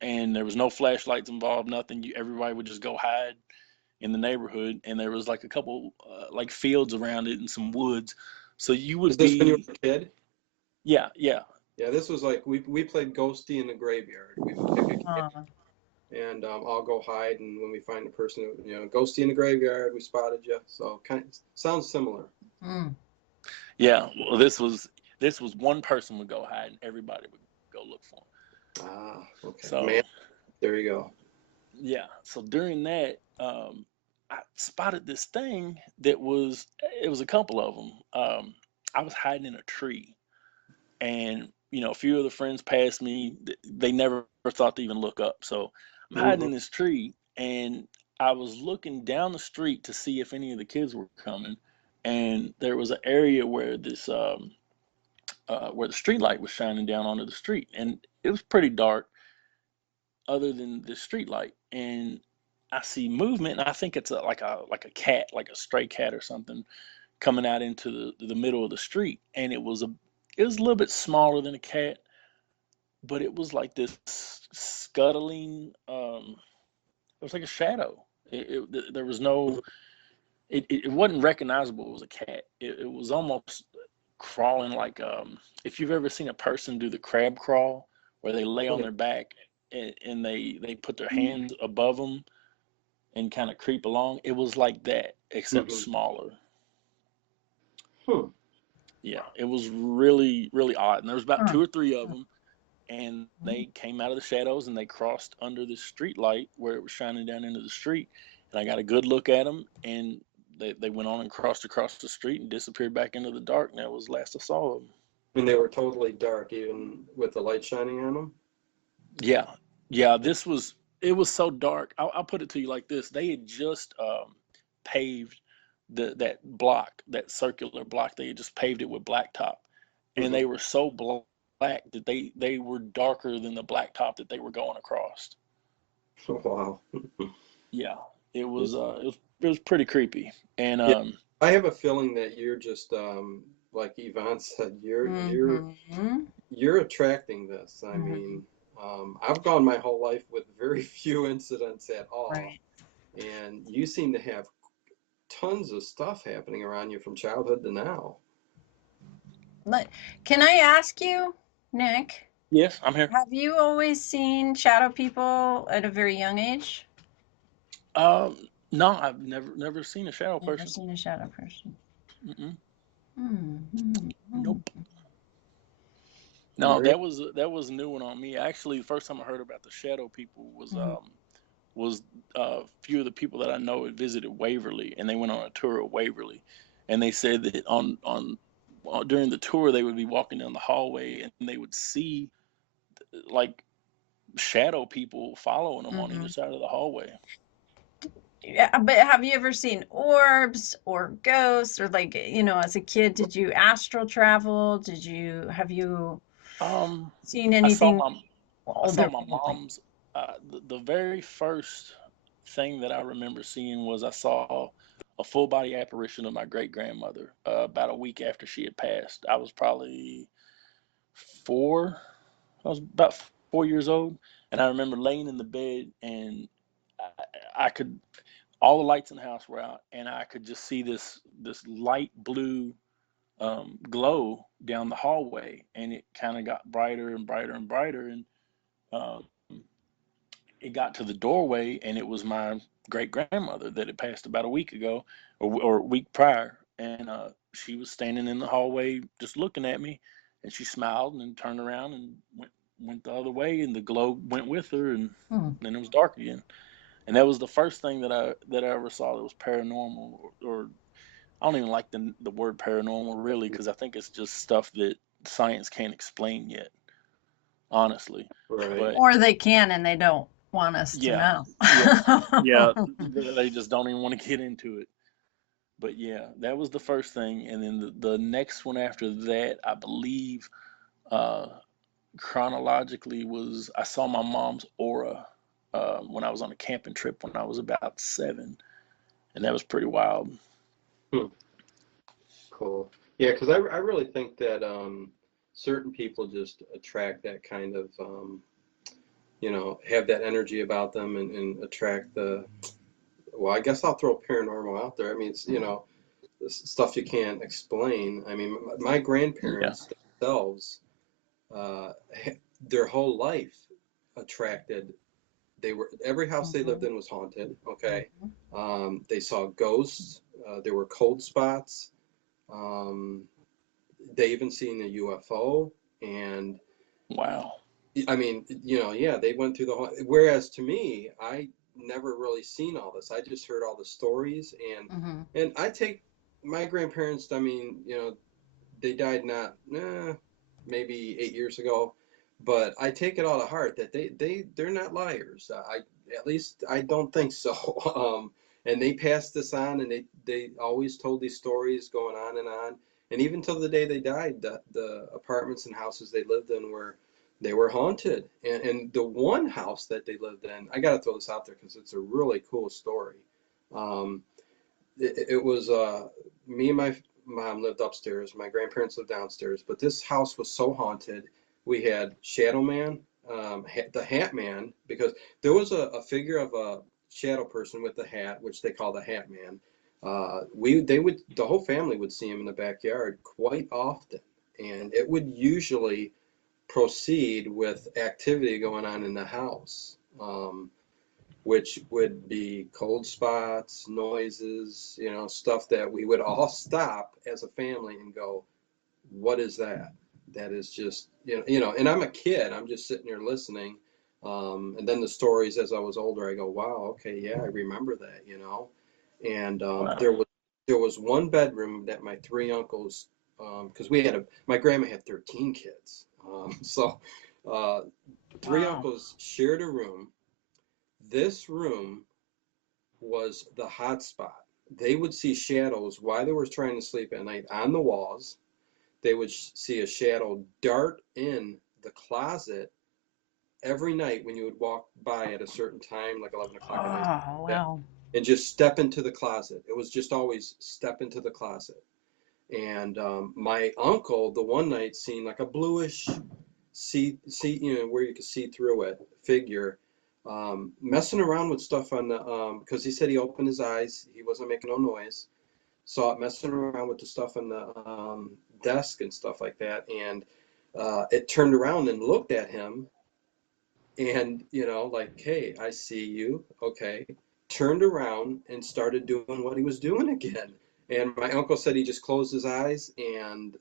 and there was no flashlights involved, nothing. Everybody would just go hide in the neighborhood, and there was like a couple like fields around it and some woods, so you is would this when you be were a kid? yeah. Yeah, this was like we played Ghosty in the graveyard. We would pick a kid Aw. and I'll go hide, and when we find a person, you know, Ghosty in the graveyard, we spotted you. So kind of sounds similar. Mm. Yeah, well, this was one person would go hide, and everybody would go look for him. Ah, okay, man, So there you go. yeah, so during that, I spotted this thing that it was a couple of them. I was hiding in a tree, and you know, a few of the friends passed me. They never thought to even look up. So I'm hiding in this tree, and I was looking down the street to see if any of the kids were coming, and there was an area where where the street light was shining down onto the street, and it was pretty dark other than the street light. And I see movement, and I think it's like a cat, like a stray cat or something, coming out into the middle of the street. And it was a little bit smaller than a cat, but it was like this scuttling. It was like a shadow. There was no. It wasn't recognizable as a cat. It was almost crawling like if you've ever seen a person do the crab crawl where they lay on their back and they put their hands above them and kind of creep along. It was like that, except smaller. Hmm. Yeah, it was really, really odd. And there was about Huh. two or three of them, and they came out of the shadows and they crossed under the street light where it was shining down into the street. And I got a good look at them, and they went on and crossed across the street and disappeared back into the dark. And that was the last I saw of them. And they were totally dark, even with the light shining on them. Yeah, yeah. It was so dark. I'll put it to you like this: they had just paved that block, that circular block. They had just paved it with blacktop, and they were so black that they were darker than the blacktop that they were going across. Wow. Yeah, it was pretty creepy. And Yeah, I have a feeling that you're just like Yvonne said, you're attracting this. I mean, I've gone my whole life with very few incidents at all, Right. and you seem to have tons of stuff happening around you from childhood to now. Can I ask you, Nick? yes, I'm here. Have you always seen shadow people at a very young age? No, I've never seen a shadow Never person. seen a shadow person. Nope. No, that was a new one on me. Actually, the first time I heard about the shadow people was a few of the people that I know had visited Waverly, and they went on a tour of Waverly, and they said that during the tour they would be walking down the hallway and they would see like shadow people following them on either side of the hallway. Yeah, but have you ever seen orbs or ghosts, or like, as a kid, did you astral travel? Have you Um, seen I saw anything my I saw older my family? mom's. The very first thing that I remember seeing was I saw a full body apparition of my great grandmother about a week after she had passed. I was probably 4. I was about 4 years old, and I remember laying in the bed, and I could all the lights in the house were out, and I could just see this light blue glow down the hallway, and it kind of got brighter and brighter and brighter, and um, it got to the doorway, and it was my great grandmother that had passed about a week ago, or a week prior, and she was standing in the hallway just looking at me, and she smiled and turned around and went the other way, and the glow went with her, and Hmm. then it was dark again. And that was the first thing that I ever saw that was paranormal, or I don't even like the word paranormal really, because I think it's just stuff that science can't explain yet, honestly. Right. But Or they can and they don't want us to yeah, know. yeah, yeah, they just don't even want to get into it. But yeah, that was the first thing, and then the next one after that, I believe, uh, chronologically, was I saw my mom's aura when I was on a camping trip when I was about 7, and that was pretty wild. Hmm. Cool. Yeah, because I really think that certain people just attract that kind of have that energy about them, and attract the. Well, I guess I'll throw paranormal out there. I mean, it's stuff you can't explain. I mean, my Yeah. grandparents themselves, uh, their whole life attracted. They were every house they lived Mhm. in was haunted. Okay, Mhm. they saw ghosts. There were cold spots. Um, they even seen a UFO, and Wow. I mean, yeah, they went through the whole. Whereas to me, I never really seen all this. I just heard all the stories, and Mhm. and I take my grandparents. I mean, they died not maybe 8 years ago, but I take it all to heart that they're not liars. I At least I don't think so. And they passed this on, and they always told these stories going on and on, and even till the day they died, the apartments and houses they lived in were haunted. And the one house that they lived in, I got to throw this out there because it's a really cool story. Um, it was me and my mom lived upstairs. My grandparents lived downstairs. But this house was so haunted. We had Shadow Man, the Hat Man, because there was a figure of a shadow person with the hat, which they call the Hat Man. The whole family would see him in the backyard quite often, and it would usually proceed with activity going on in the house. Which would be cold spots, noises, stuff that we would all stop as a family and go, "What is that?" That is just, And I'm a kid. I'm just sitting here listening, and then the stories as I was older, I go, "Wow, okay, yeah, I remember that." And Wow. there was one bedroom that my three uncles, because my grandma had 13 kids, so uh, three Wow. uncles shared a room. This room was the hot spot. They would see shadows while they were trying to sleep at night on the walls. They would see a shadow dart in the closet every night when you would walk by at a certain time, like 11 o'clock at night, Oh, wow. and just step into the closet. It was just always step into the closet. And my uncle, the one night, seen like a bluish where you could see through it figure, messing around with stuff on the because he said he opened his eyes, he wasn't making no noise, saw it messing around with the stuff on the desk and stuff like that, and it turned around and looked at him, and like, hey, I see you, okay, turned around and started doing what he was doing again. And my uncle said he just closed his eyes and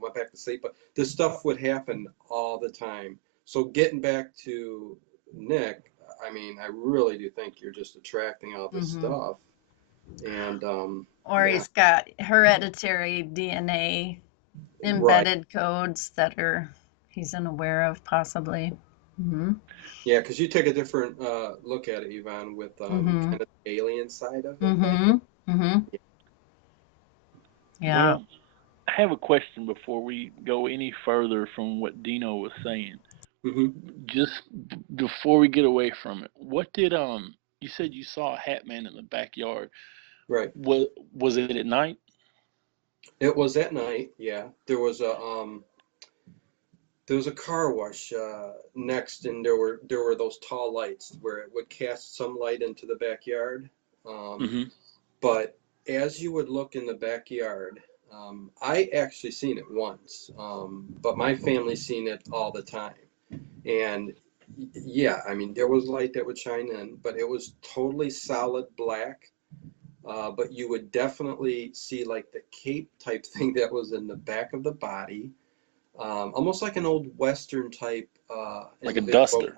went back to sleep, but this stuff would happen all the time. So getting back to Nick, I mean, I really do think you're just attracting all this Hmm. stuff. And Or yeah, he's got hereditary DNA right. embedded codes that he's unaware of, possibly. Mm-hmm. Yeah, because you take a different look at it, Yvonne, with Mm-hmm. kind of the alien side of it. Mm-hmm. Mm-hmm. Yeah. Well, I have a question before we go any further from what Dino was saying. Hmm. Just before we get away from it, what did you said you saw a hat man in the backyard. Right. Was it at night? It was at night. Yeah, there was a car wash next, and there were those tall lights where it would cast some light into the backyard. Um, Mm-hmm. but as you would look in the backyard, I actually seen it once, but my family seen it all the time. And yeah, I mean, there was light that would shine in, but it was totally solid black. But you would definitely see like the cape type thing that was in the back of the body, almost like an old Western type Like a individual. duster.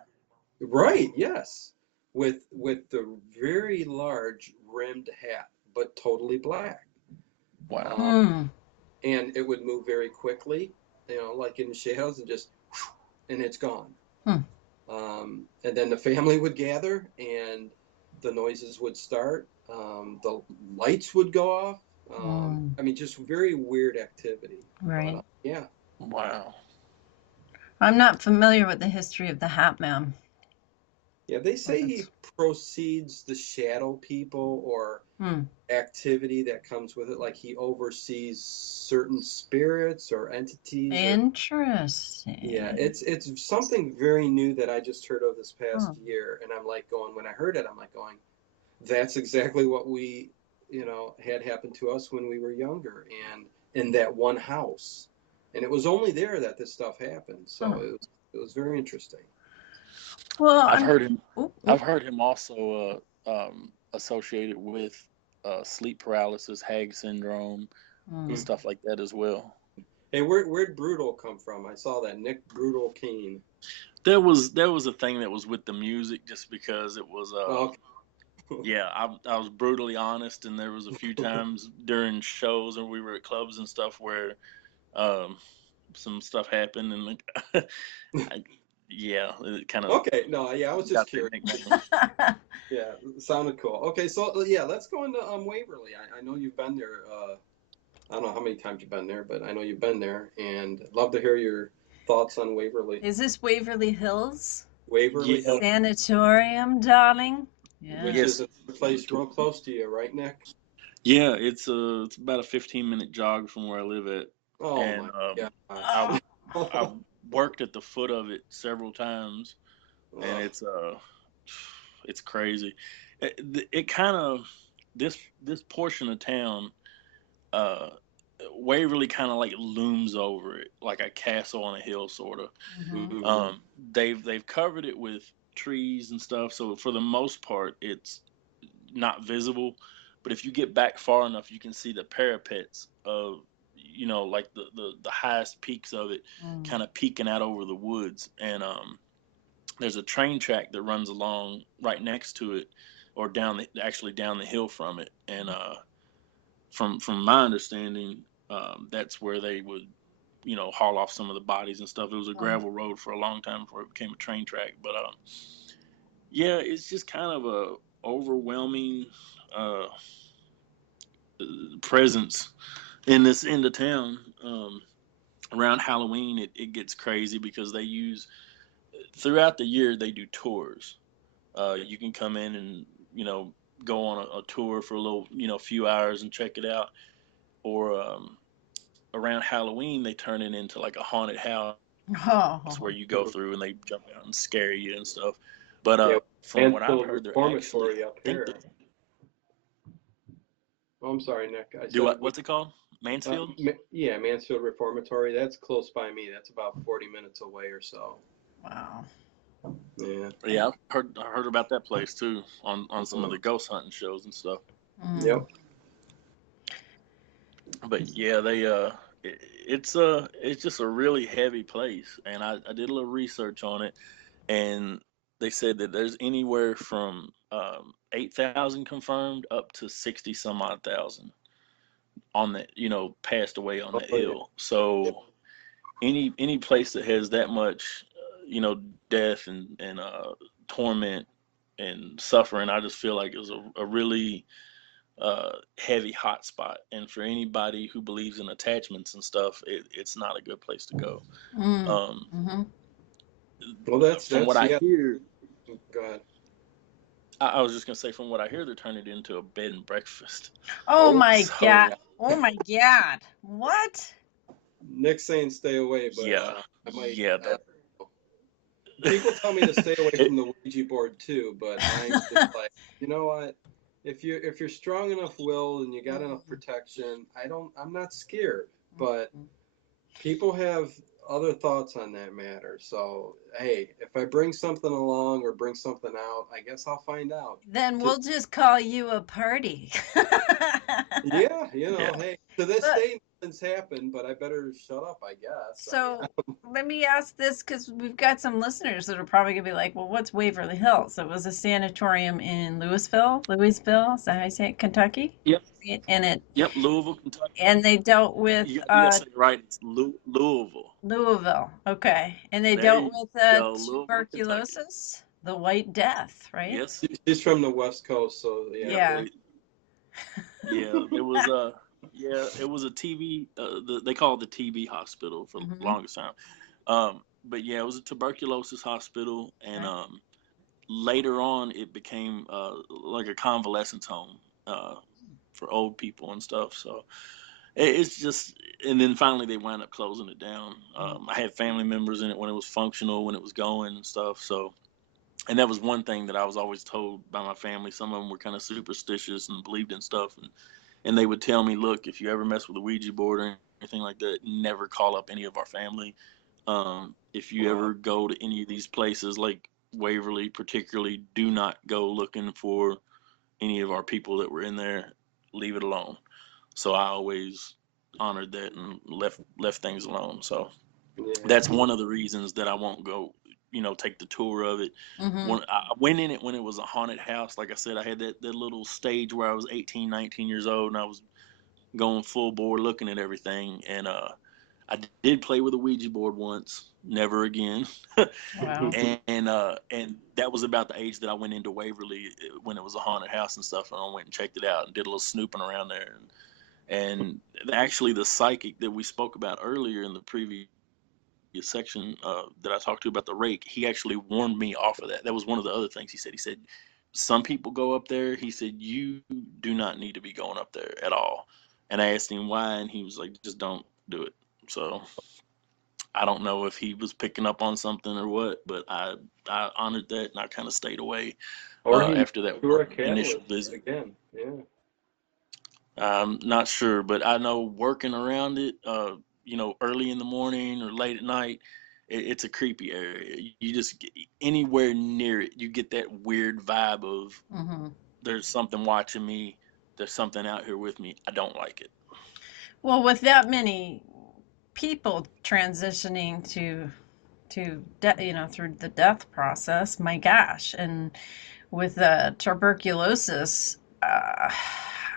Right, yes, with the very large rimmed hat, but totally black. Wow. Um, and it would move very quickly, like in the shadows, and it's gone. Hmm. And then the family would gather, and the noises would start. The lights would go off. I mean, just very weird activity. Right. But yeah. Wow. I'm not familiar with the history of the Hat Man. Yeah, they say he proceeds the shadow people or activity that comes with it, like he oversees certain spirits or entities. Interesting. Yeah, it's something very new that I just heard of this past year, and I'm like going, when I heard it, I'm like going, that's exactly what we, had happened to us when we were younger, and in that one house, and it was only there that this stuff happened, so it was very interesting. Well, I've heard him also associated with sleep paralysis, Hag syndrome, and stuff like that as well. Hey, where'd Brutal come from? I saw that Nick Brutal Keen. There was a thing that was with the music, just because it was Okay. yeah, I was brutally honest, and there was a few times during shows and we were at clubs and stuff where some stuff happened, and yeah, it kind of Okay, no, yeah, I was just curious. Yeah, sounded cool. Okay, so yeah, let's go into Waverly. I know you've been there. I don't know how many times you've been there, but I know you've been there, and I'd love to hear your thoughts on Waverly. Is this Waverly Hills? Waverly Hills. Sanatorium, darling. Yeah. Which is a place real close to you, right, Nick? Yeah, it's about a 15-minute jog from where I live at. Oh, and my God. I worked at the foot of it several times, and it's crazy. It kind of this portion of town, Waverly kind of like looms over it like a castle on a hill, sort of. Mhm. They've covered it with trees and stuff, so for the most part, it's not visible. But if you get back far enough, you can see the parapets of, like the highest peaks of it, kind of peeking out over the woods. And there's a train track that runs along right next to it, or down the hill from it. And from my understanding, that's where they would, haul off some of the bodies and stuff. It was a gravel road for a long time before it became a train track. But yeah, it's just kind of a overwhelming presence in the town. Around Halloween, it gets crazy because they use, throughout the year, they do tours. You can come in and go on a tour for a little, few hours and check it out. Or around Halloween, they turn it into like a haunted house where you go through and they jump out and scare you and stuff. But from what I've heard, they're actually Reformatory up here. Oh, I'm sorry, Nick. What's it called? Mansfield? Yeah, Mansfield Reformatory. That's close by me. That's about 40 minutes away or so. Wow. Yeah. Yeah, I heard about that place too on some of the ghost hunting shows and stuff. Yep. But yeah, it's just a really heavy place, and I did a little research on it, and they said that there's anywhere from 8,000 confirmed up to 60 some odd thousand on that, passed away on that hill. So any place that has that much death and torment and suffering. I just feel like it was a really heavy hot spot, and for anybody who believes in attachments and stuff, it's not a good place to go. Mm-hmm. Well, that's From what I yeah. hear, Go ahead. I was just gonna say, from what I hear, they're turning it into a bed and breakfast. Oh my So God. Oh my God. What? Nick's saying stay away, but yeah, I might. yeah, People tell me to stay away it, from the Ouija board too, but I'm just like, you know what? If you're strong enough willed and you got enough protection, I'm not scared. But people have other thoughts on that matter. So hey, if I bring something along or bring something out, I guess I'll find out. Then we'll just call you a party. Yeah, yeah. hey, to this But- day nothing's happened, but I better shut up, I guess. So let me ask this, because we've got some listeners that are probably gonna be like, well, what's Waverly Hills? It was a sanatorium in Louisville, is that how you say it, Kentucky? Yep. And Yep. Louisville, Kentucky. and they dealt with You gotta say it right. It's Louisville. Louisville. Okay. And they There dealt you with go. Louisville, Kentucky. tuberculosis, the White Death, right? Yes. She's from the West Coast, so Yeah. Yeah. It was a TB. They call it the TB hospital for the longest time. But yeah, it was a tuberculosis hospital, and later on it became like a convalescence home for old people and stuff. So it's just, and then finally they wound up closing it down. I had family members in it when it was functional, when it was going and stuff. So, and that was one thing that I was always told by my family. Some of them were kind of superstitious and believed in stuff, and they would tell me, look, if you ever mess with a Ouija board or anything like that, never call up any of our family. If you ever go to any of these places like Waverly particularly, do not go looking for any of our people that were in there. Leave it alone. So I always honored that and left things alone. So that's one of the reasons that I won't go, take the tour of it. When I went in it when it was a haunted house, like I said, I had that little stage where I was 18, 19 years old, and I was going full bore looking at everything. And I did play with a Ouija board once, never again. Wow. and that was about the age that I went into Waverly when it was a haunted house and stuff, and I went and checked it out and did a little snooping around there. And actually, the psychic that we spoke about earlier in the previous section that I talked to about the Rake, he actually warned me off of that. That was one of the other things he said. He said, some people go up there. He said, you do not need to be going up there at all. And I asked him why, and he was like, just don't do it. So I don't know if he was picking up on something or what, but I honored that, and I kind of stayed away after that initial visit. Again, yeah. I'm not sure, but I know working around it, early in the morning or late at night, it's a creepy area. You just get anywhere near it, you get that weird vibe of there's something watching me, there's something out here with me. I don't like it. Well, with that many people transitioning to through the death process, my gosh, and with tuberculosis,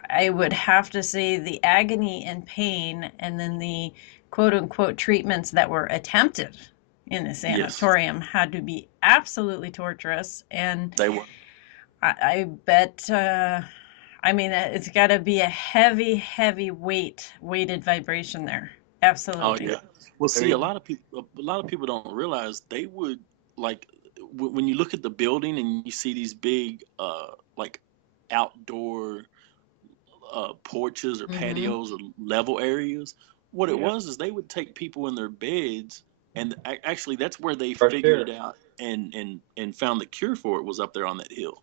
I would have to say the agony and pain, and then the quote unquote treatments that were attempted in the sanatorium had to be absolutely torturous. And they were. I bet. I mean, it's got to be a heavy weighted vibration there. Absolutely. Oh yeah. Well, see, a lot of people don't realize they would, like, when you look at the building and you see these big like outdoor porches or patios or level areas. What it was is they would take people in their beds, and actually that's where they figured it out and found the cure for it, was up there on that hill.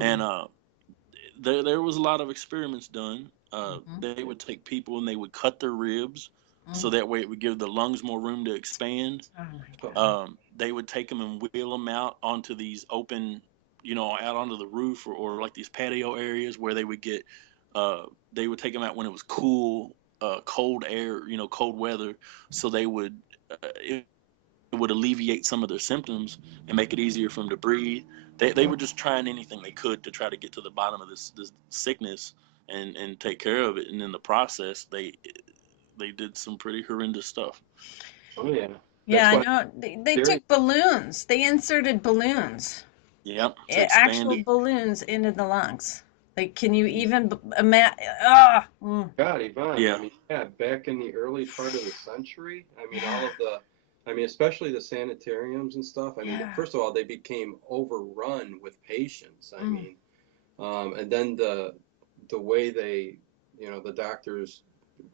And there was a lot of experiments done. They would take people and they would cut their ribs, so that way it would give the lungs more room to expand. Oh my God. They would take them and wheel them out onto these open, out onto the roof or like these patio areas where they would get, they would take them out when it was cool, cold air, cold weather. So they would, it would alleviate some of their symptoms and make it easier for them to breathe. They were just trying anything they could to try to get to the bottom of this sickness and take care of it. And in the process, they did some pretty horrendous stuff. Oh yeah. Yeah, That's I why know. They very took balloons. They inserted balloons, Yep, to actual expand it. balloons into the lungs. Like, can you even imagine? Ah, God, Yvonne. I Yeah, mean, yeah, back in the early part of the century, I mean, all yeah, of the, I mean, especially the sanitariums and stuff. I mean, yeah. first of all, they became overrun with patients. I Mm, mean, and then the way they, the doctors,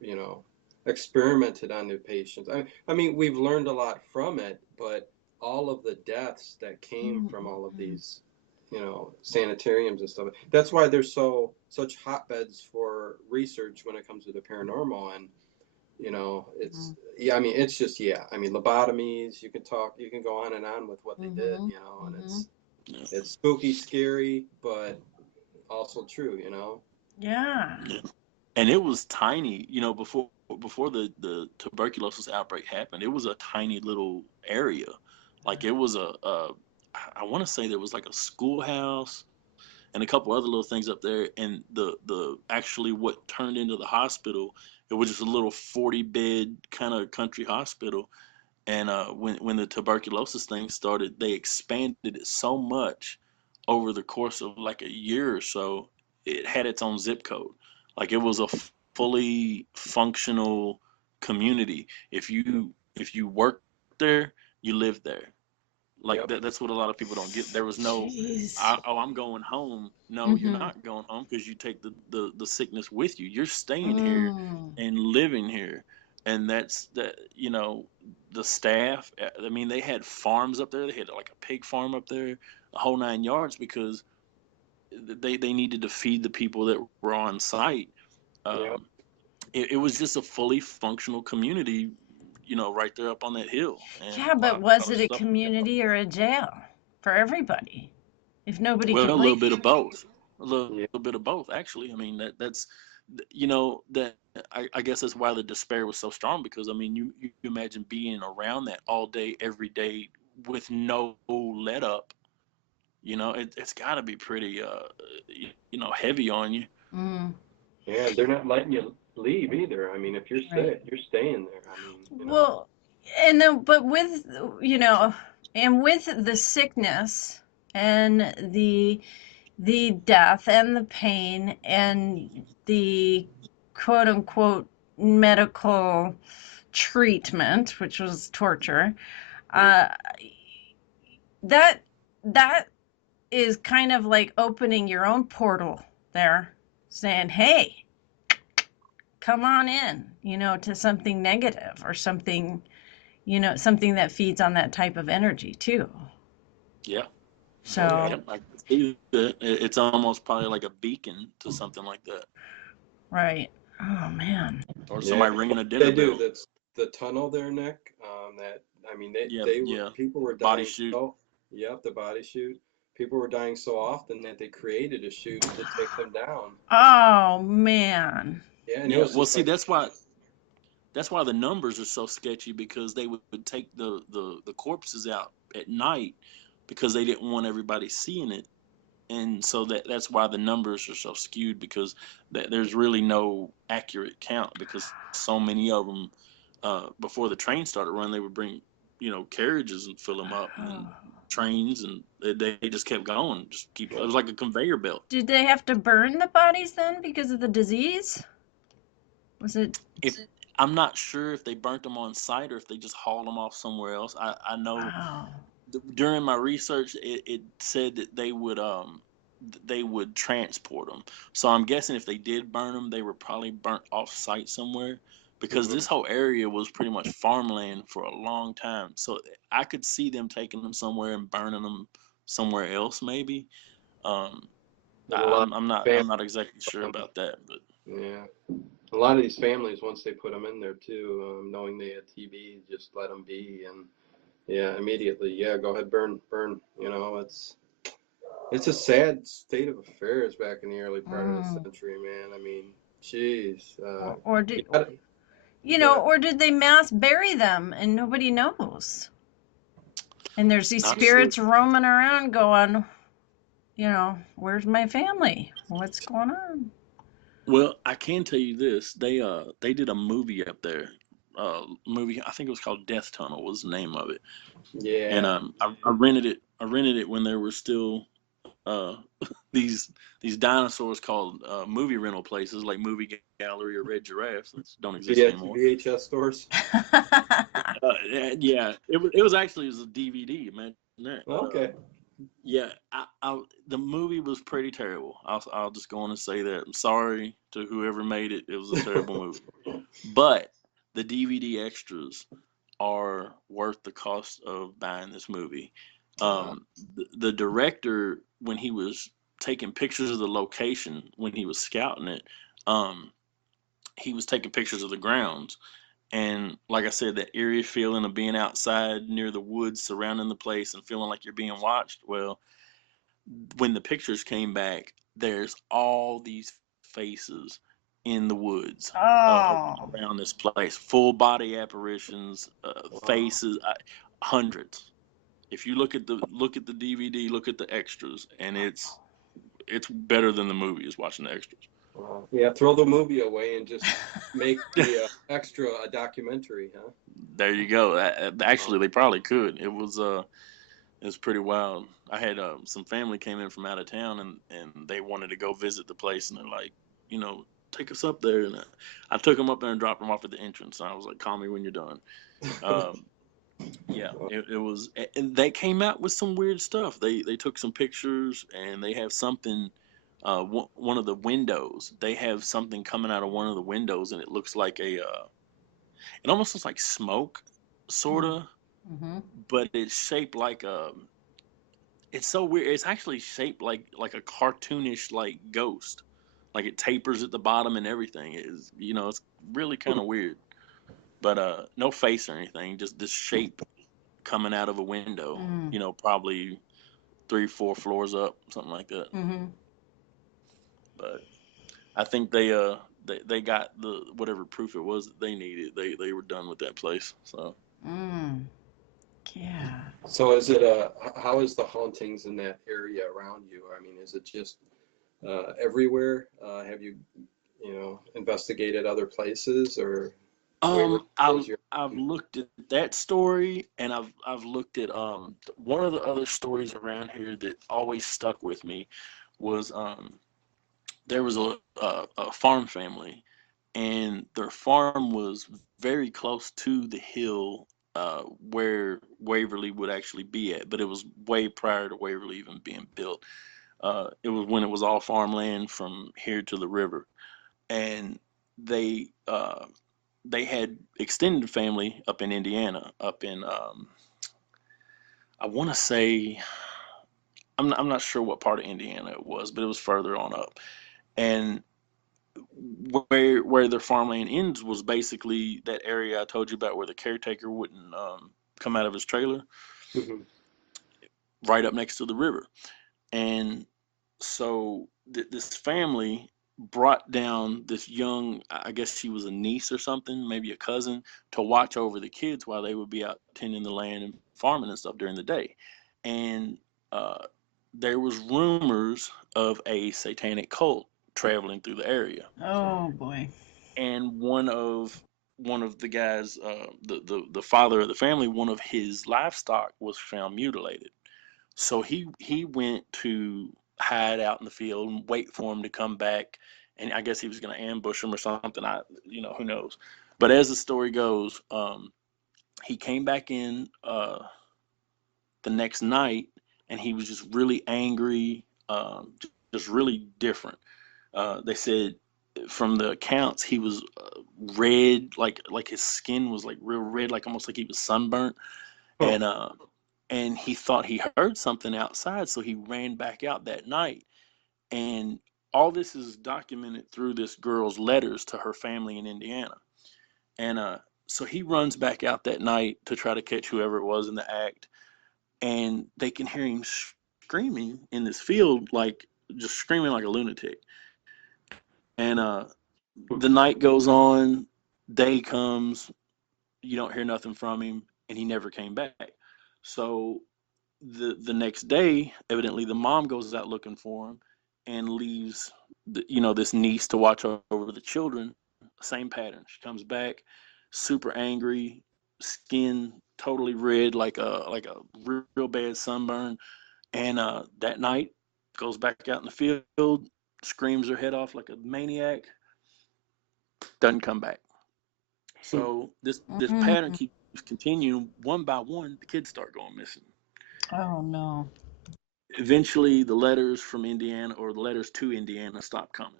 you know, experimented on the patients. I mean, we've learned a lot from it, but all of the deaths that came mm, from all of mm. these, sanitariums and stuff. That's why they're such hotbeds for research when it comes to the paranormal. And it's Mm, yeah. I mean, it's just yeah. I mean, lobotomies. You can go on and on with what they did. mhm, And mhm. yeah, it's spooky, scary, but also true. Yeah. yeah. And it was tiny, before the tuberculosis outbreak happened. It was a tiny little area. Like it was I want to say there was like a schoolhouse and a couple other little things up there. And the actually what turned into the hospital, it was just a little 40-bed kind of country hospital. And when the tuberculosis thing started, they expanded it so much over the course of like a year or so. It had its own zip code. Like it was a fully functional community. If you worked there, you lived there. Like Yep. that's what a lot of people don't get. There was no, Jeez. I'm going home. No, you're Mhm. not going home because you take the sickness with you. You're staying here Mm. and living here. And that's the staff. I mean, they had farms up there. They had like a pig farm up there, the whole 9 yards, because they needed to feed the people that were on site. Yep. Um, it was just a fully functional community, right there up on that hill, and Yeah, a but lot was of it a stuff. community or a jail for everybody? If nobody Well, could a little leave. bit of both. A little Yeah. bit of both, actually. I mean, that I guess that's why the despair was so strong, because I mean, you imagine being around that all day, every day, with no let up. It's got to be pretty, heavy on you. Mm, Yeah. They're not letting you leave either. I mean, if you're right. sick, you're staying there. I mean, Well, and then, but with, you know, and with the sickness and the death and the pain and the quote unquote medical treatment, which was torture, mm, uh, that that is kind of like opening your own portal there, saying, "Hey, come on in," to something negative or something, something that feeds on that type of energy too. Yeah. oh yeah. So, Yep. I can see that. It's almost probably like a beacon to something like that, right. Oh man. or Yeah. somebody ringing a dinner They do. bell. That's the tunnel there, Nick. That I mean, Yeah. they were Yeah. people were Body dying shoot. so. Yep, the body shoot. People were dying so often that they created a chute to take them down. Oh man. Yeah, and it Yeah. was Well, just see, like that's why the numbers are so sketchy, because they would take the corpses out at night because they didn't want everybody seeing it. And so that's why the numbers are so skewed, because there's really no accurate count, because so many of them, before the train started running, they would bring carriages and fill them up, and then Oh. trains, and they just kept going, just keep it was like a conveyor belt. Did they have to burn the bodies then because of the disease? Was it? If I'm not sure if they burnt them on site or if they just hauled them off somewhere else. I know Wow. during my research, it said that they would transport them. So I'm guessing if they did burn them, they were probably burnt off site somewhere, because mhm. this whole area was pretty much farmland for a long time. So I could see them taking them somewhere and burning them somewhere else, maybe. Um, And a lot I'm not of I'm not exactly sure families, about that, but yeah, a lot of these families once they put them in there too, knowing they had TB, just let them be, and yeah, immediately, yeah, go ahead, burn, burn. It's a sad state of affairs back in the early part of the Mm. century, man. I mean, jeez, Or you did gotta, you gotta. or did they mass bury them and nobody knows? And there's these not sure. spirits roaming around going, where's my family? What's going on? Well, I can tell you this: they did a movie up there movie. I think it was called Death Tunnel was the name of it. And Yeah. I rented it. I rented it when there were still uh, these dinosaurs called movie rental places like Movie Gallery or Red Giraffes that don't exist anymore. VHS stores. Yeah, it was actually a DVD. Imagine that. Okay. Yeah, the movie was pretty terrible. I'll just go on and say that. I'm sorry to whoever made it. It was a terrible movie. But the DVD extras are worth the cost of buying this movie. The director, when he was taking pictures of the location, when he was scouting it, he was taking pictures of the grounds. And like I said, that eerie feeling of being outside near the woods surrounding the place and feeling like you're being watched. Well, when the pictures came back, there's all these faces in the woods Oh. around this place, full body apparitions, faces, hundreds. If you look at the DVD, look at the extras, and it's better than the movie is watching the extras. Yeah, throw the movie away and just make the extra a documentary, huh? There you go. Actually, they probably could. It was pretty wild. I had some family came in from out of town, and they wanted to go visit the place, and they're like, take us up there. And I took them up there and dropped them off at the entrance. And I was like, call me when you're done. Yeah, it was, and they came out with some weird stuff. They took some pictures, and they have something. One of the windows, they have something coming out of one of the windows, and it looks like it almost looks like smoke, sorta, but it's shaped like a. It's so weird. It's actually shaped like a cartoonish like ghost, like it tapers at the bottom and everything. It's really kind of weird, but no face or anything, just this shape coming out of a window. Probably 3-4 floors up, something like that. But I think they got the whatever proof it was that they needed. They were done with that place. So. Yeah. So how is the hauntings in that area around you? I mean, is it just everywhere? Have you investigated other places or? I've looked at that story, and I've looked at one of the other stories around here that always stuck with me was there was a farm family, and their farm was very close to the hill where Waverly would actually be at, but it was way prior to Waverly even being built. It was when it was all farmland from here to the river, and they had extended family up in Indiana, up in I want to say I'm not sure what part of Indiana it was, but it was further on up, and where their farmland ends was basically that area I told you about where the caretaker wouldn't come out of his trailer, right up next to the river. And so this family brought down this young, I guess she was a niece or something, maybe a cousin, to watch over the kids while they would be out tending the land and farming and stuff during the day. And there was rumors of a satanic cult traveling through the area. Oh boy. And one of the guys, the father of the family, one of his livestock was found mutilated. So he went to hide out in the field and wait for him to come back, and I guess he was going to ambush him or something. Who knows? But as the story goes, he came back in the next night, and he was just really angry, just really different. They said from the accounts he was red, like his skin was like real red, like almost like he was sunburnt, and he thought he heard something outside, so he ran back out that night. And all this is documented through this girl's letters to her family in Indiana. And so he runs back out that night to try to catch whoever it was in the act, and they can hear him screaming in this field, like just screaming like a lunatic. And the night goes on, day comes, you don't hear nothing from him, and he never came back. So the next day, evidently the mom goes out looking for him and leaves this niece to watch over the children. Same pattern. She comes back, super angry, skin totally red, like a real bad sunburn. And that night, goes back out in the field, screams her head off like a maniac, doesn't come back. So this pattern keeps continuing. One by one, the kids start going missing. Oh no. Eventually, the letters from Indiana, or the letters to Indiana, stopped coming,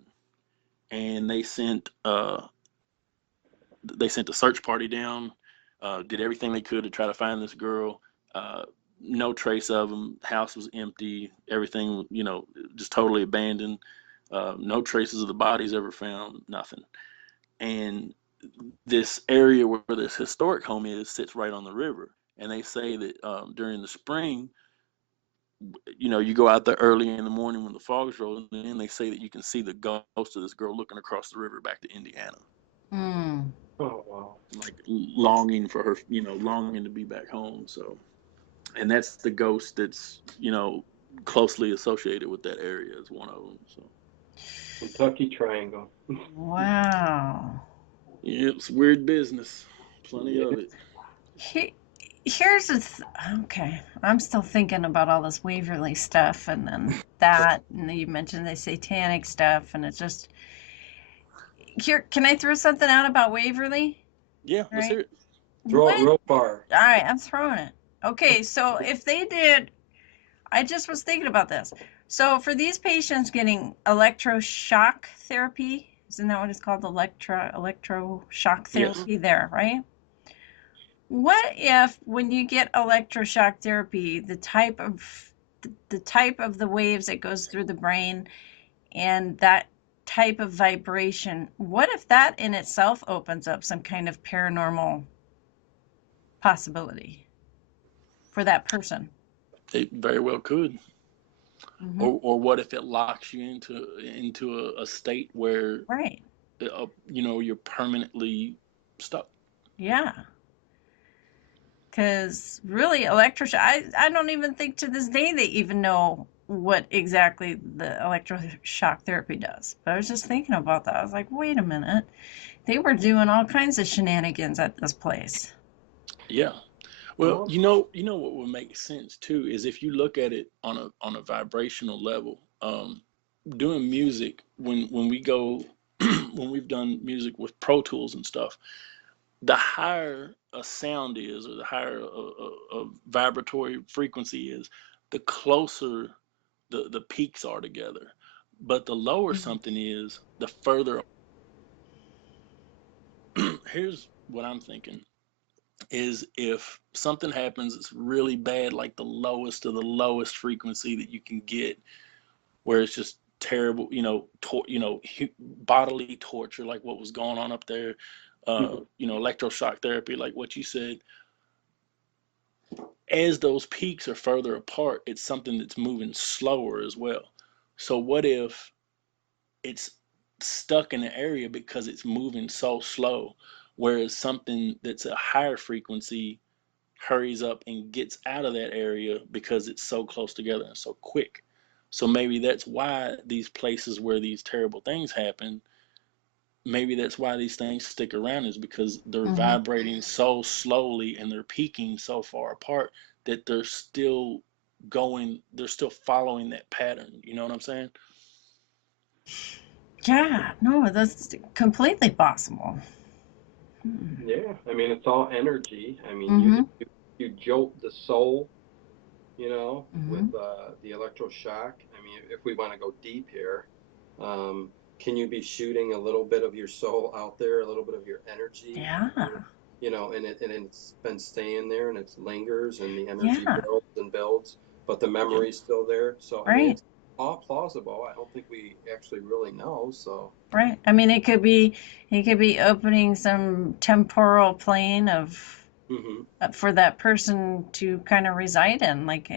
and they sent a search party down. Did everything they could to try to find this girl. No trace of them. House was empty. Everything, just totally abandoned. No traces of the bodies ever found. Nothing. And this area where this historic home sits right on the river. And they say that during the spring, you go out there early in the morning when the fog's rolling in. They say that you can see the ghost of this girl looking across the river back to Indiana. Oh wow! Like longing for her, longing to be back home. So, and that's the ghost that's closely associated with that area is one of them. So, Kentucky Triangle. Wow. Yeah, it's weird business. Plenty of it. Here's okay. I'm still thinking about all this Waverly stuff, and then that, and then you mentioned the satanic stuff, and it's just here. Can I throw something out about Waverly? Yeah, let's hear it. Throw it real far. All right, I'm throwing it. Okay, so if they did, I just was thinking about this. So for these patients getting electroshock therapy, isn't that what it's called? Electroshock therapy, yes. There, right? What if when you get electroshock therapy, the type of the waves that goes through the brain and that type of vibration, what if that in itself opens up some kind of paranormal possibility for that person? It very well could. Mm-hmm. Or what if it locks you into a state where right, you're permanently stuck. Yeah. Because really, electroshock, I don't even think to this day they even know what exactly the electroshock therapy does. But I was just thinking about that. I was like, wait a minute. They were doing all kinds of shenanigans at this place. Yeah. Well, you know what would make sense too is if you look at it on a vibrational level. Doing music when we go when we've done music with Pro Tools and stuff, the higher a sound is, or the higher a vibratory frequency is, the closer the peaks are together. But the lower something is, the further. Here's what I'm thinking is if something happens that's really bad, like the lowest of the lowest frequency that you can get, where it's just terrible, bodily torture, like what was going on up there, electroshock therapy, like what you said. As those peaks are further apart, it's something that's moving slower as well. So what if it's stuck in an area because it's moving so slow, whereas something that's a higher frequency hurries up and gets out of that area because it's so close together and so quick. So maybe that's why these places where these terrible things happen, maybe that's why these things stick around, is because they're vibrating so slowly and they're peaking so far apart that they're still following that pattern. You know what I'm saying? Yeah, no, that's completely possible. Yeah, I mean, it's all energy. I mean, you jolt the soul, with the electroshock. I mean, if we want to go deep here, can you be shooting a little bit of your soul out there, a little bit of your energy? Yeah. And it's been staying there, and it lingers, and the energy builds and builds, but the memory's still there. So I mean, it's all plausible. I don't think we actually really know. So right. I mean, it could be opening some temporal plane of for that person to kind of reside in, like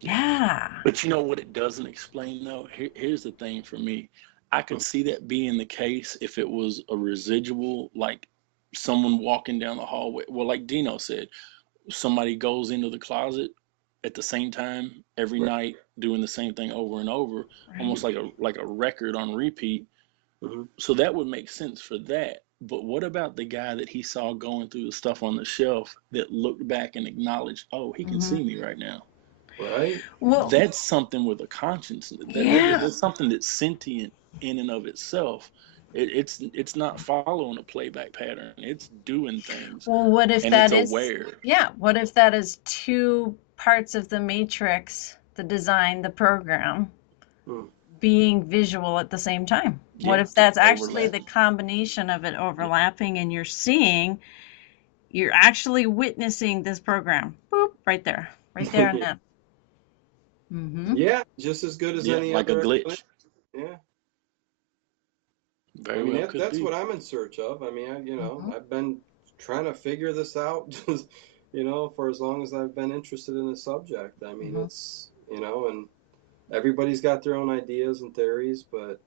Yeah. But you know what it doesn't explain though? Here's the thing for me. I could see that being the case if it was a residual, like someone walking down the hallway. Well, like Dino said, somebody goes into the closet at the same time every night, doing the same thing over and over, almost like a record on repeat. So that would make sense for that. But what about the guy that he saw going through the stuff on the shelf that looked back and acknowledged, oh, he can see me right now? Right. Well, That's something with a conscience. yeah. That's something that's sentient in and of itself. It's not following a playback pattern. It's doing things, Well, what if and it's that is, aware. yeah, what if that is two parts of the matrix, the design, the program, being visual at the same time? What if that's actually the combination of it overlapping and you're actually witnessing this program? Boop, right there and then. Yeah, just as good as Yeah, any like a other glitch. explanation. Yeah. Very I mean, well could that's be. what I'm in search of. I mean, I've been trying to figure this out, just, for as long as I've been interested in the subject. I mean, it's, and everybody's got their own ideas and theories, but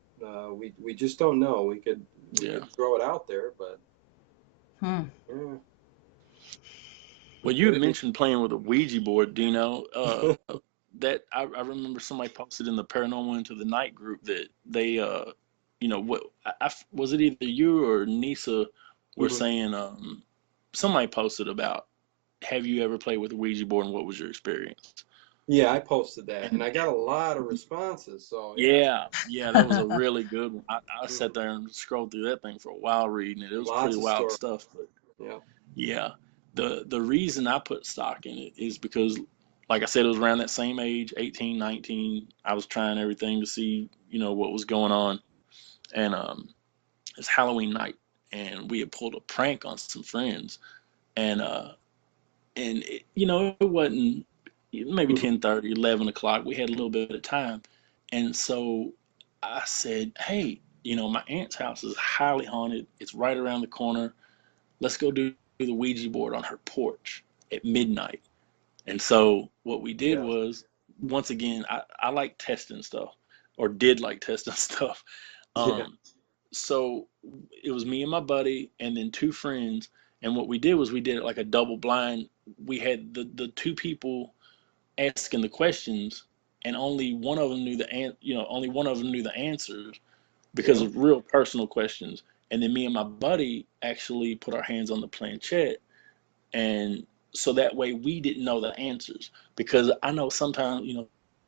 we just don't know. We could throw it out there, but yeah. Well, you had mentioned playing with a Ouija board, Dino. That I remember somebody posted in the Paranormal Into the Night group that they, what was it, either you or Nisa were saying, somebody posted about, have you ever played with a Ouija board and what was your experience? Yeah, I posted that, and I got a lot of responses. So yeah, that was a really good one. I sat there and scrolled through that thing for a while reading it. It was lots pretty of wild stories. stuff. But Yeah. yeah, the reason I put stock in it is because, like I said, it was around that same age, 18, 19. I was trying everything to see, what was going on. And it's Halloween night, and we had pulled a prank on some friends. And it wasn't maybe 10:30, 11 o'clock. We had a little bit of time. And so I said, hey, my aunt's house is highly haunted. It's right around the corner. Let's go do the Ouija board on her porch at midnight. And so what we did was, once again, I like testing stuff, or did like testing stuff. So it was me and my buddy and then two friends. And what we did was we did it like a double blind. We had the two people asking the questions, and only one of them knew the answers because of real personal questions. And then me and my buddy actually put our hands on the planchette, and so that way we didn't know the answers. Because I know sometimes,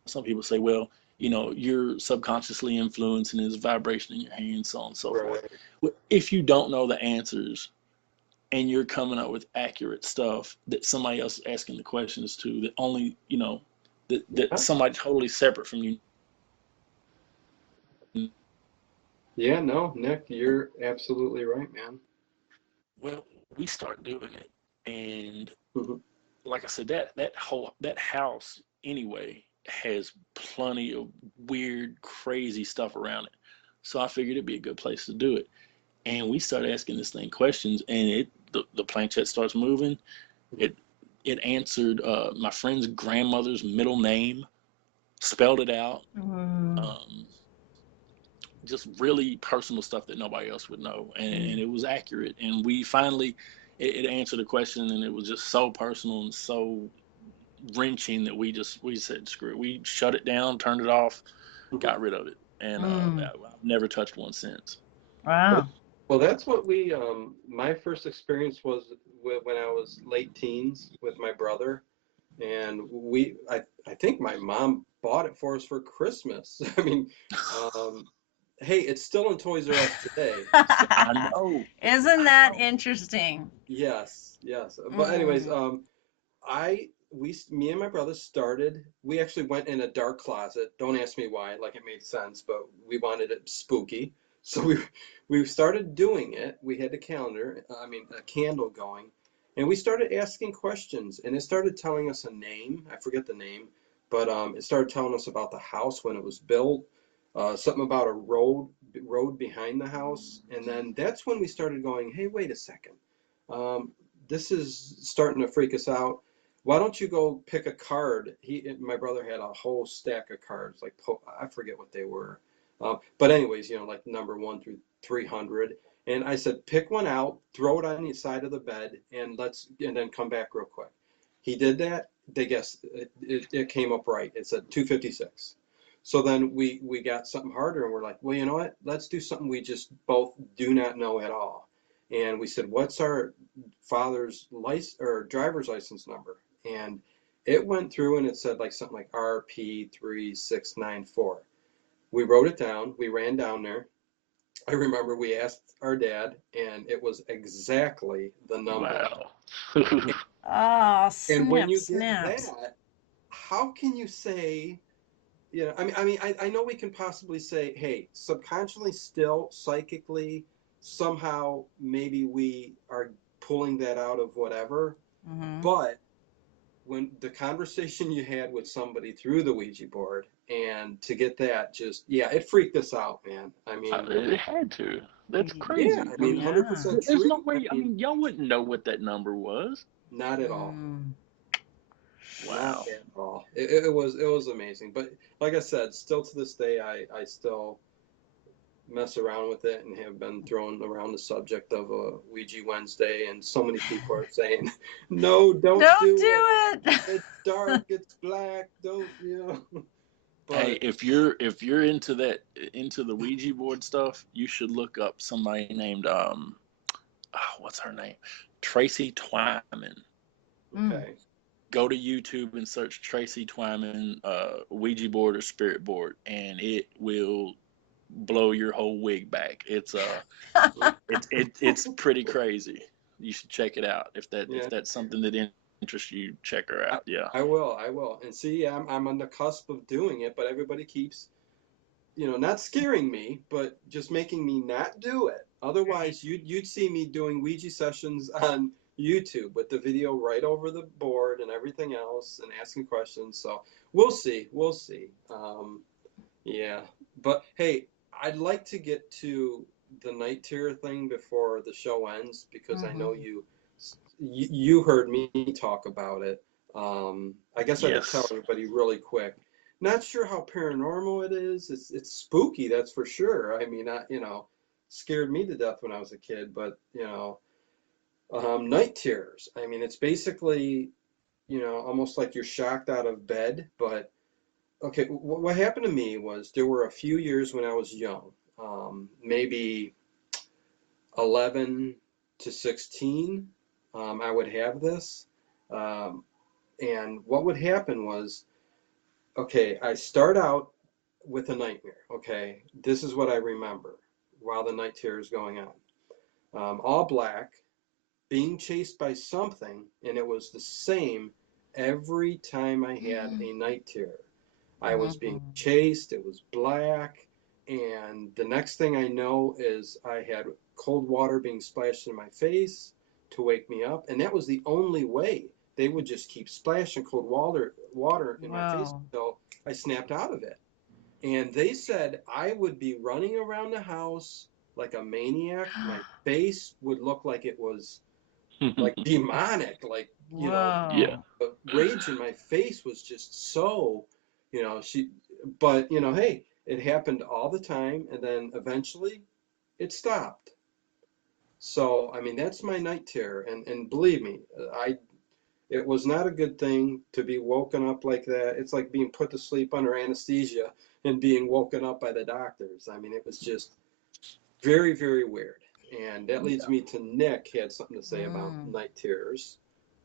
some people say, well, you're subconsciously influencing his vibration in your hands, so on and so forth. If you don't know the answers and you're coming up with accurate stuff that somebody else is asking the questions to, that only, that somebody totally separate from you. Yeah, no, Nick, you're absolutely right, man. Well, we start doing it, and like I said, that house anyway has plenty of weird, crazy stuff around it. So I figured it'd be a good place to do it. And we start asking this thing questions, and the planchette starts moving. It answered my friend's grandmother's middle name, spelled it out. Just really personal stuff that nobody else would know, and it was accurate. And we finally, it answered a question, and it was just so personal and so wrenching that we said screw it. We shut it down, turned it off, got rid of it, and I've never touched one since. Wow. Well, that's what my first experience was when I was late teens with my brother, and I think my mom bought it for us for Christmas. I mean, hey, it's still in Toys R Us today. I know. Isn't that interesting? Yes. But anyways, me and my brother started. We actually went in a dark closet. Don't ask me why. Like, it made sense, but we wanted it spooky, so we started doing it. We had a candle going, and we started asking questions. And it started telling us a name. I forget the name, but it started telling us about the house when it was built. Something about a road behind the house, and then that's when we started going, hey, wait a second. This is starting to freak us out. Why don't you go pick a card? My brother had a whole stack of cards, like I forget what they were, but anyways, like number 1 through 300. And I said, pick one out, throw it on the side of the bed, and then come back real quick. He did that. They guessed it came up right. It said 256. So then we got something harder, and we're like, well, you know what? Let's do something we just both do not know at all. And we said, what's our father's license or driver's license number? And it went through and it said like something like RP3694. We wrote it down. We ran down there. I remember we asked our dad, and it was exactly the number. Wow. Oh, And when snap, you get snaps. that, how can you say, you know, I know we can possibly say, hey, subconsciously, still, psychically, somehow, maybe we are pulling that out of whatever. Mm-hmm. But when the conversation you had with somebody through the Ouija board, and to get that, just, yeah, it freaked us out, man. I mean, It had to. That's crazy. yeah, I mean, Yeah. 100% There's no true. way. I mean, y'all wouldn't know what that number was. Not at all. Wow. Not at all. It was amazing. But like I said, still to this day, I still mess around with it and have been throwing around the subject of a Ouija Wednesday, and so many people are saying, no, don't do it. It's dark, it's black, don't, you know. But Hey, if you're into the Ouija board stuff, you should look up somebody named what's her name? Tracy Twyman. okay. Go to YouTube and search Tracy Twyman Ouija board or spirit board, and it will blow your whole wig back. It's it's pretty crazy. You should check it out if that's something that interests you. Check her out. Yeah, I will. And see, I'm on the cusp of doing it, but everybody keeps, you know, not scaring me, but just making me not do it. Otherwise, you'd see me doing Ouija sessions on YouTube with the video right over the board and everything else, and asking questions. So we'll see. Yeah, but hey, I'd like to get to the night terror thing before the show ends, because I know you heard me talk about it. I guess I could tell yes. everybody really quick. Not sure how paranormal it is. It's spooky, that's for sure. I mean, you know, scared me to death when I was a kid. But you know, night terrors. I mean, it's basically, you know, almost like you're shocked out of bed. But okay, what happened to me was there were a few years when I was young, maybe 11 to 16. I would have this. And what would happen was, okay, I start out with a nightmare. Okay, this is what I remember while the night terror is going on. All black, being chased by something, and it was the same every time I had a night terror. I was being chased, it was black, and the next thing I know is I had cold water being splashed in my face to wake me up, and that was the only way. They would just keep splashing cold water in my face until I snapped out of it. And they said I would be running around the house like a maniac. My face would look like it was like demonic, like, you know, Yeah. the rage in my face was just so, you know, but you know, hey, it happened all the time, and then eventually it stopped. So I mean, that's my night terror, and believe me, it was not a good thing to be woken up like that. It's like being put to sleep under anesthesia and being woken up by the doctors. I mean, it was just very, very weird. And that leads me to Nick had something to say about night terrors.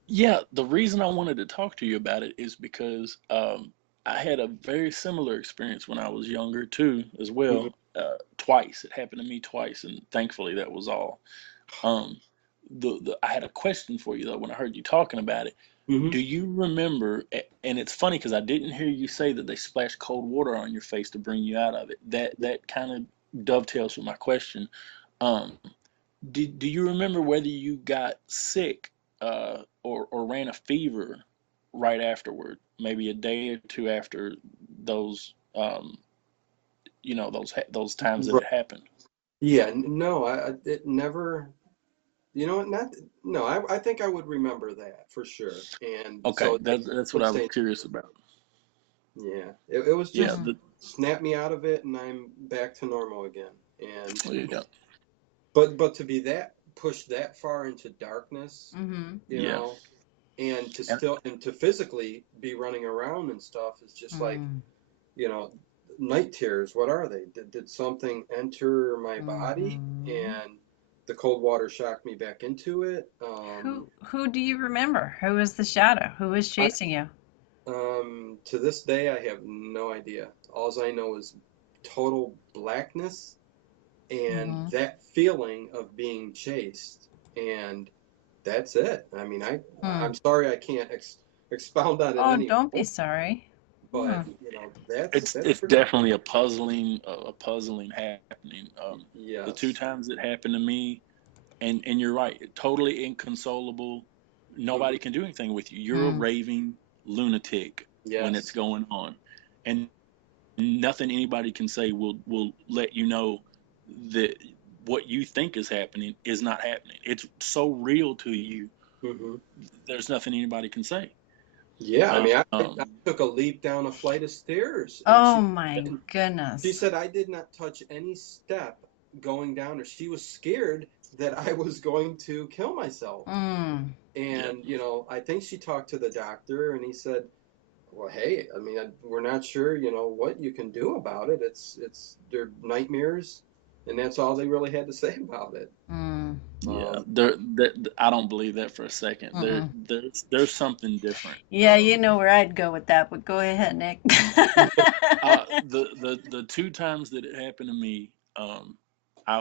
Yeah, the reason I wanted to talk to you about it is because I had a very similar experience when I was younger too, as well. Twice. It happened to me twice, and thankfully that was all. Um, I had a question for you though when I heard you talking about it. Do you remember? And it's funny because I didn't hear you say that they splashed cold water on your face to bring you out of it. That kind of dovetails with my question. Um, do you remember whether you got sick or ran a fever right afterward, maybe a day or two after those you know those times that Right. it happened? Yeah, no, it never, you know what, not, no, I think I would remember that for sure. And Okay, so like that's what was I was saying, curious about. yeah, it was Yeah, just snap me out of it, and I'm back to normal again. And yeah, but to be that pushed that far into darkness, you yeah. know, and to And still and to physically be running around and stuff is just like, you know, night terrors. What are they? Did something enter my body and the cold water shocked me back into it? Who do you remember? Who was the shadow? Who was chasing you? To this day, I have no idea. All I know is total blackness and that feeling of being chased, and that's it. I mean, I'm sorry I can't expound on it Oh, anymore. don't be sorry. But you know, that's it's definitely a puzzling happening. Yes. The 2 times it happened to me, and you're right, totally inconsolable. Nobody can do anything with you. You're a raving lunatic when it's going on, and nothing anybody can say will let you know that what you think is happening is not happening. It's so real to you. There's nothing anybody can say. Yeah, I mean, I took a leap down a flight of stairs. Oh my goodness. She said I did not touch any step going down, or she was scared that I was going to kill myself. And, you know, I think she talked to the doctor and he said, well, hey, I mean, we're not sure, you know, what you can do about it. They're nightmares, and that's all they really had to say about it. I don't believe that for a second. There's something different. Yeah, you know where I'd go with that, but go ahead, Nick. The 2 times that it happened to me,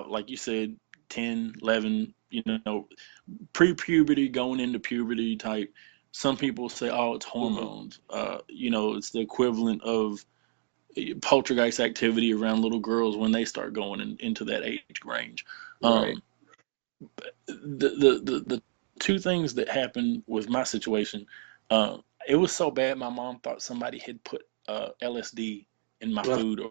like you said, 10, 11, you know, pre-puberty, going into puberty type. Some people say, oh, it's hormones. You know, it's the equivalent of poltergeist activity around little girls when they start going into that age range. The 2 things that happened with my situation, it was so bad my mom thought somebody had put LSD in my food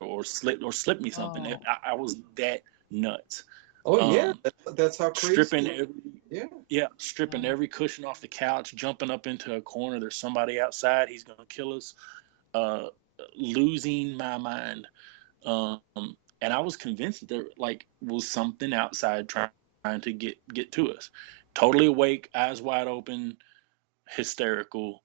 or slipped me something. I was that nuts. That's how crazy. Stripping every cushion off the couch, jumping up into a corner. There's somebody outside. He's gonna kill us. Losing my mind. And I was convinced that there was something outside trying to get to us. Totally awake, eyes wide open, hysterical.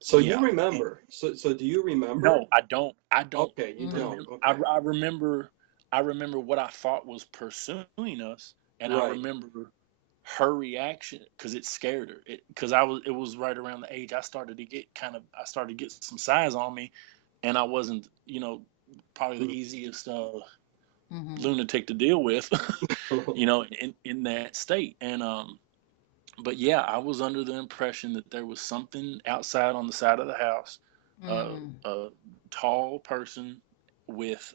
So you remember? So do you remember? No, I don't. Okay, you don't. Okay. I remember what I thought was pursuing us, and I remember her reaction because it scared her. It was right around the age I started to get some size on me, and I wasn't, you know, probably the easiest lunatic to deal with, you know, in that state. And but yeah, I was under the impression that there was something outside on the side of the house, a tall person with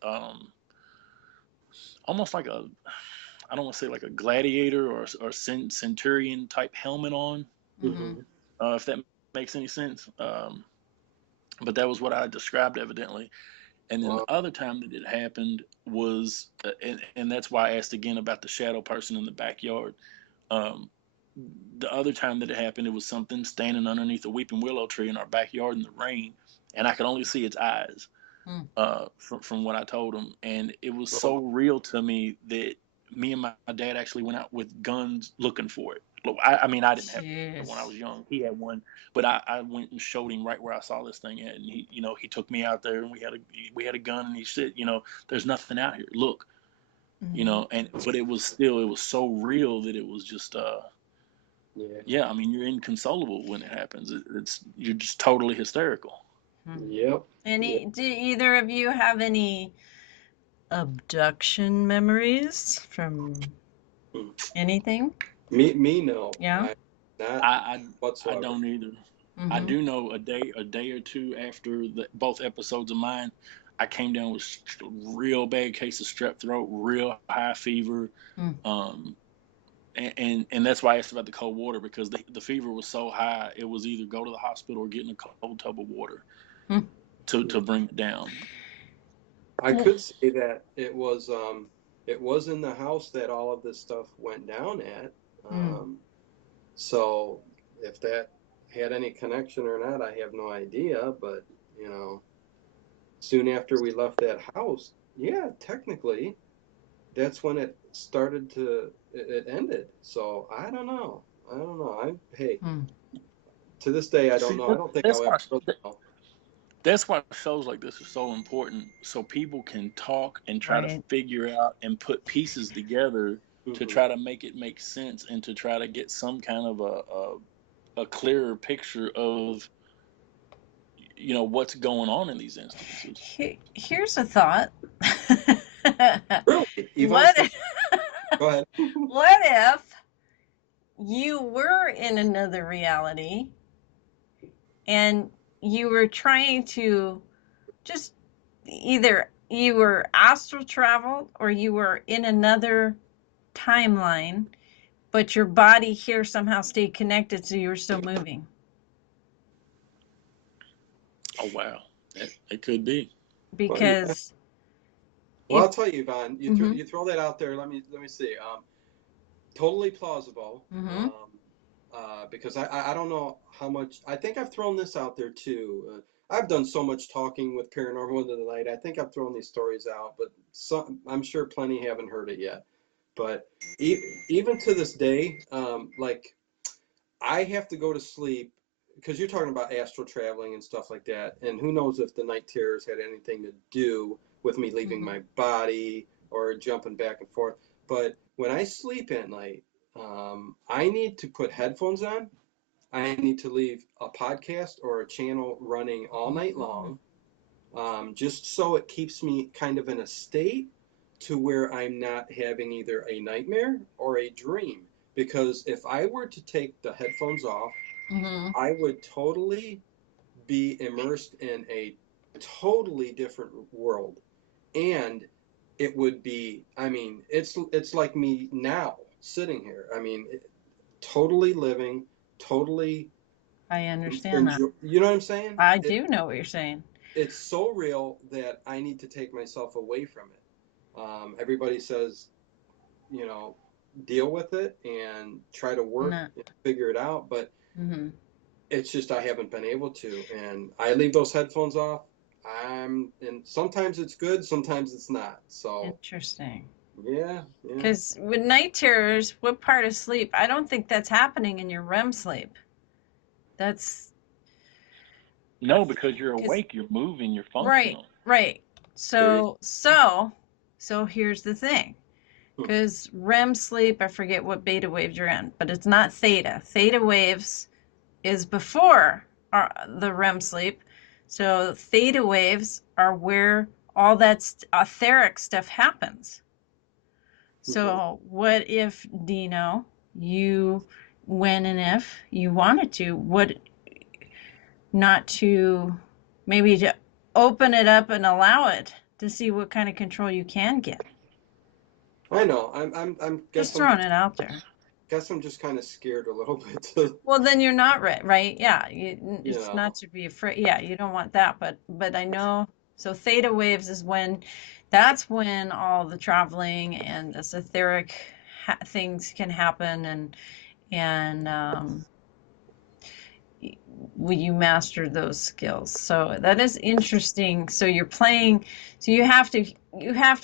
almost like I don't want to say like a gladiator or centurion type helmet on, if that makes any sense. But that was what I described evidently. And then the other time that it happened was, and that's why I asked again about the shadow person in the backyard. The other time that it happened, it was something standing underneath a weeping willow tree in our backyard in the rain, and I could only see its eyes from what I told him. And it was so real to me that me and my dad actually went out with guns looking for it. I mean, I didn't have one when I was young. He had one, but I went and showed him right where I saw this thing at, and he took me out there, and we had a gun, and he said, you know, there's nothing out here. Look, you know, but it was so real that it was just yeah. I mean, you're inconsolable when it happens. You're just totally hysterical. Yep. Do either of you have any abduction memories from anything? Me no. Yeah. Not whatsoever. I don't either. I do know a day or 2 after both episodes of mine, I came down with a real bad case of strep throat, real high fever, and that's why I asked about the cold water, because the fever was so high, it was either go to the hospital or get in a cold tub of water to bring it down. I could say that it was in the house that all of this stuff went down at. So if that had any connection or not, I have no idea. But you know, soon after we left that house, yeah, technically, that's when it started it ended. So I don't know. See, To this day, I don't know. I don't think I'll ever know. That's why shows like this are so important, so people can talk and try to Right. figure out and put pieces together to Mhm. try to make it make sense and to try to get some kind of a clearer picture of what's going on in these instances. Here's a thought. Really? Yvonne's What got... Go ahead. what if you were in another reality and you were trying to just either you were astral travel or you were in another timeline, but your body here somehow stayed connected, so you were still moving? Oh wow, it could be. Well, yeah. Because Well, if I'll tell you, Yvonne. Mhm. You throw that out there. Let me see. Totally plausible. Mhm. Because I don't know how much. I think I've thrown this out there too. I've done so much talking with Paranormal into the Night. I think I've thrown these stories out, but I'm sure plenty haven't heard it yet. But even to this day, like I have to go to sleep because you're talking about astral traveling and stuff like that. And who knows if the night terrors had anything to do with me leaving Mhm. my body or jumping back and forth. But when I sleep at night, I need to put headphones on. I need to leave a podcast or a channel running all night long, just so it keeps me kind of in a state to where I'm not having either a nightmare or a dream. Because if I were to take the headphones off, Mhm. I would totally be immersed in a totally different world. And it would be, I mean, it's like me now sitting here. I mean, totally living, totally I understand that. enjoy, you know what I'm saying? I do know what you're saying. It's so real that I need to take myself away from it. Everybody says, you know, deal with it and try to work No. and figure it out, but Mhm. it's just I haven't been able to. And I leave those headphones off. And sometimes it's good, sometimes it's not. So Interesting. yeah, yeah. Because with night terrors, what part of sleep? I don't think that's happening in your REM sleep. That's No, because you're because awake, you're moving, you're right, functional. right. There you So here's the thing. go. Because REM sleep, I forget what beta waves you're in, but it's not theta. Theta waves is before the REM sleep. So theta waves are where all that etheric stuff happens. So what if, Dino, you, when and if you wanted to, would not to maybe to open it up and allow it to see what kind of control you can get? I know. Just throwing it out there. Guess I'm just kind of scared a little bit to, Well, then you're not right? Yeah, you it's know. not to be afraid. Yeah, you don't want that, but I know. So theta waves is when, that's when all the traveling and this etheric things can happen, and will you master those skills. So that is interesting. So you're playing, so you have to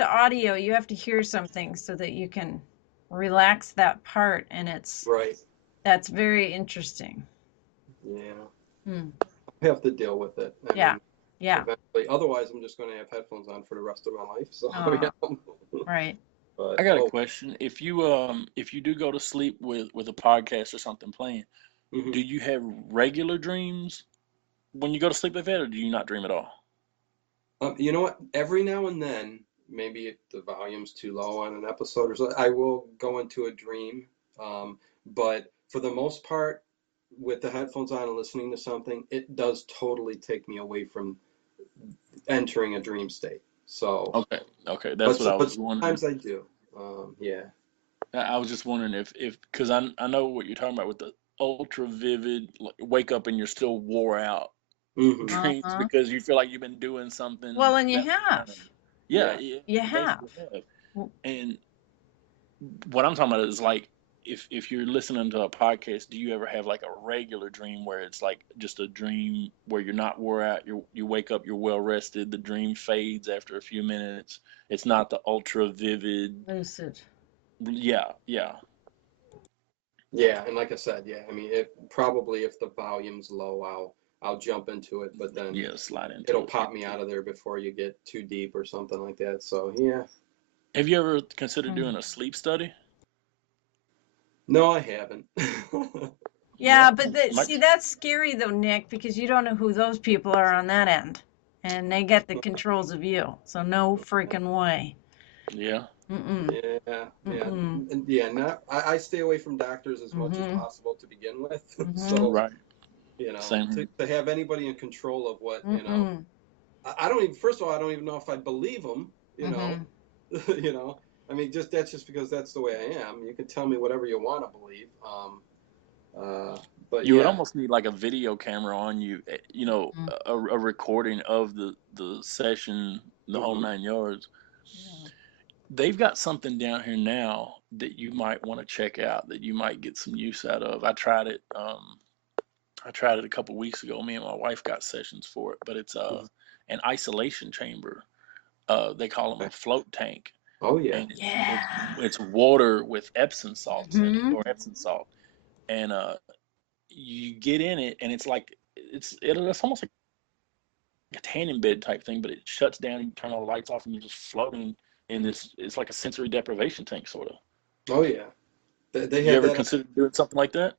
audio, you have to hear something so that you can relax that part, and Right. that's very interesting. Yeah. Hmm. I have to deal with it. I Yeah. mean, Yeah. eventually. Otherwise, I'm just going to have headphones on for the rest of my life. So, Right. but I got a oh, question. If you do go to sleep with a podcast or something playing, mhm. do you have regular dreams when you go to sleep like that, or do you not dream at all? You know what? Every now and then, maybe if the volume's too low on an episode or so, I will go into a dream. But for the most part, with the headphones on and listening to something, it does totally take me away from entering a dream state. So, Okay, okay, that's what I but was wondering. sometimes I do. Yeah. I was just wondering if because I know what you're talking about with the ultra vivid, like, wake up and you're still wore out Hmm. dreams Uh-huh. because you feel like you've been doing Well, something and you that have. yeah, Yeah. yeah, You you basically have. have. And what I'm talking about is like if you're listening to a podcast, do you ever have like a regular dream where it's like just a dream where you're not wore out, you wake up, you're well rested, the dream fades after a few minutes. It's not the ultra vivid. Lucid. Yeah, yeah. Yeah, and like I said, yeah, I mean, it probably if the volume's low, I'll jump into it, but then Yeah, slide into it'll it. pop me out of there before you get too deep or something like that. So yeah. Have you ever considered doing a sleep study? No, I haven't. Yeah, but Might, see, that's scary though, Nick, because you don't know who those people are on that end, and they get the controls of you. So no freaking way. yeah. Mm-mm. Yeah, yeah, Mm-mm. yeah. Not, I stay away from doctors as much as Mm-hmm. possible to begin with. Mm-hmm. So, Right. you know, Same here. to have anybody in control of what, you know, Mm-mm. I don't even. First of all, I don't even know if I believe them. You know, Mm-hmm. you know. I mean, that's just because that's the way I am. You can tell me whatever you want to believe. But You would yeah, almost need like a video camera on you, you know, a recording of the session, the whole hmm 9 yards. Yeah. They've got something down here now that you might want to check out, that you might get some use out of. I tried it. I tried it a couple weeks ago. Me and my wife got sessions for it, but it's an isolation chamber. They call them a float tank, oh yeah, and Yeah. it's water with Epsom salts in it, Mm-hmm. or Epsom salt, and you get in it, and it's almost like a tanning bed type thing, but it shuts down. You turn all the lights off, and you're just floating in this. It's like a sensory deprivation tank, sort of. oh yeah. They You had ever that. considered doing something like that?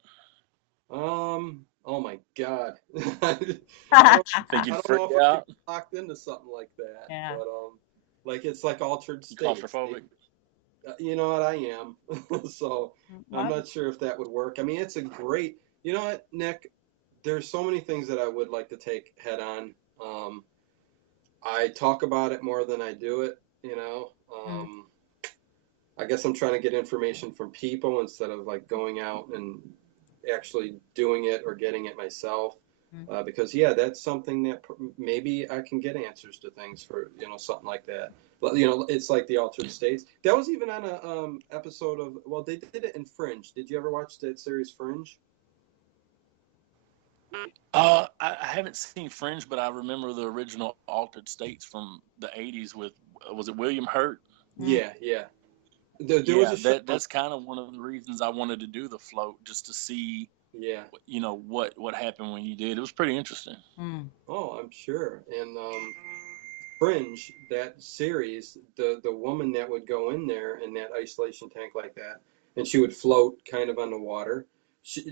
Oh my God. I Think I you'd don't know freak if I could out? get locked into something like that, Yeah. but like it's like altered You states. claustrophobic? You know what, I am. So I'm What? not sure if that would work. I mean, it's a great. You know what, Nick? There's so many things that I would like to take head on. Um, I talk about it more than I do it. You know. Mm. I guess I'm trying to get information from people instead of like going out and actually doing it or getting it myself. Mm. Because yeah, that's something that maybe I can get answers to things for, something like that. But it's like the altered states. That was even on a episode of, well, they did it in Fringe. Did you ever watch that series Fringe? I haven't seen Fringe, but I remember the original Altered States from the '80s with was it William Hurt? Mm. Yeah, yeah. There was Yeah, a show. that's kind of one of the reasons I wanted to do the float, just to see, Yeah. what happened when you did. It was pretty interesting. Mm. Oh, I'm sure. And Fringe, that series, the woman that would go in there in that isolation tank like that, and she would float kind of on the water.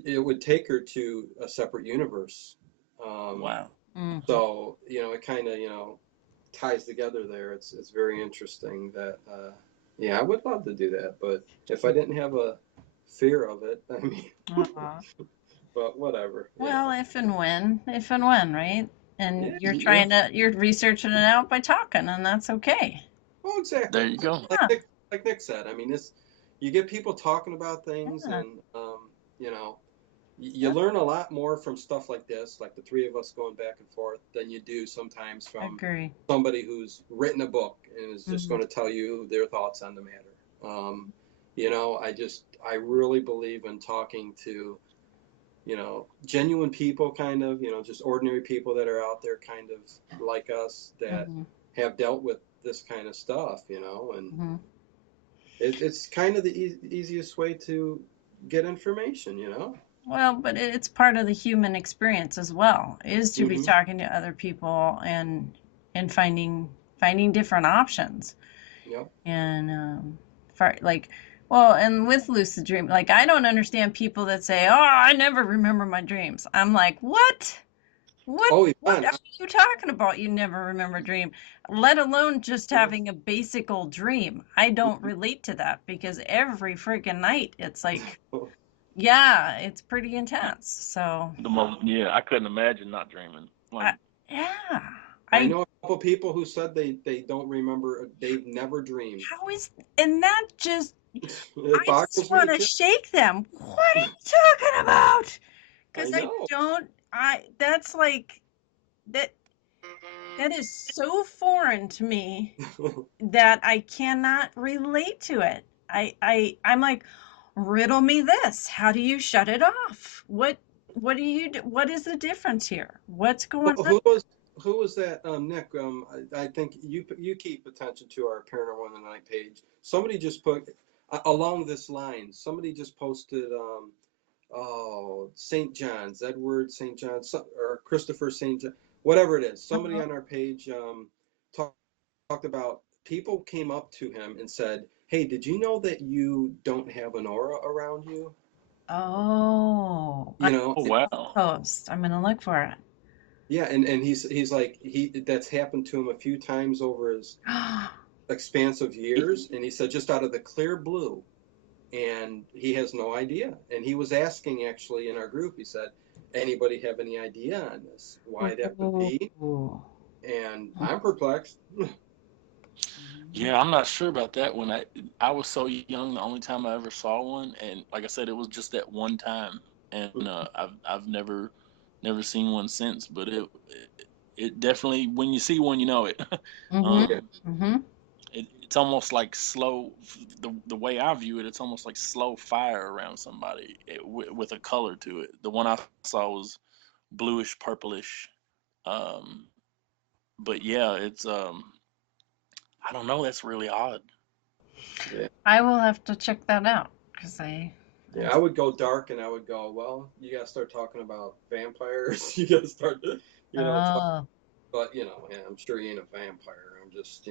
It would take her to a separate universe. Um, Wow. Mm. so it kind of ties together there. It's very interesting that yeah, I would love to do that, but if I didn't have a fear of it, I mean, Uh-huh. but whatever. Well, if and when, right? And Yeah. Yeah, you're researching it out by talking, and that's okay. Well, exactly. there you go. Like Yeah. Nick said, I mean, you get people talking about things, Yeah. and you know, you Yeah. learn a lot more from stuff like this, like the three of us going back and forth, than you do sometimes from Agree. somebody who's written a book and is just Mhm. going to tell you their thoughts on the matter. I really believe in talking to, genuine people, kind of, just ordinary people that are out there, kind of like us, that Mhm. have dealt with this kind of stuff, and Mhm. it's kind of the easiest way to get information. Well, but it's part of the human experience as well, is to be hmm talking to other people and finding different options. Yep. And for like, well, and with lucid dream, like I don't understand people that say, "Oh, I never remember my dreams." I'm like, "What? What? Oh, What Yvonne, are you talking about? You never remember a dream, let alone just having a basic old dream." I don't relate to that because every freaking night it's like, yeah, it's pretty intense. So, Yeah, I couldn't imagine not dreaming. Like, I, yeah, I I know a couple people who said they don't remember, they've never dreamed. how is and that just It I just boggles me want to too. shake them. What are you talking about? I Because know. that's like that that is so foreign to me that I cannot relate to it. I'm like, riddle me this. How do you shut it off? What do you do? What is the difference here? What's going on? Who was that, Nick? I think you keep attention to our Paranormal in the Night page. Somebody just put along this line. Somebody just posted. St. John's, Edward St. John, or Christopher St. John, whatever it is. Somebody on our page talked about people came up to him and said, "Hey, did you know that you don't have an aura around you?" Oh, You know, Oh wow. post. I'm gonna look for it. yeah, and he's like that's happened to him a few times over his expanse of years, and he said just out of the clear blue, and he has no idea. And he was asking actually in our group, he said, anybody have any idea on this? Why that would be? Ooh. And I'm perplexed. Yeah, I'm not sure about that one. I was so young. The only time I ever saw one, and like I said, it was just that one time, and I've never seen one since. But it definitely, when you see one, you know it. Mm-hmm. Mm-hmm. It's almost like slow. The way I view it, it's almost like slow fire around somebody with a color to it. The one I saw was bluish purplish. Um, but yeah, it's I don't know. That's really odd. Yeah. I will have to check that out because Yeah, I would go dark, and I would go, well, you got to start talking about vampires. You got to start, Oh, but, yeah, I'm sure he ain't a vampire. I'm just,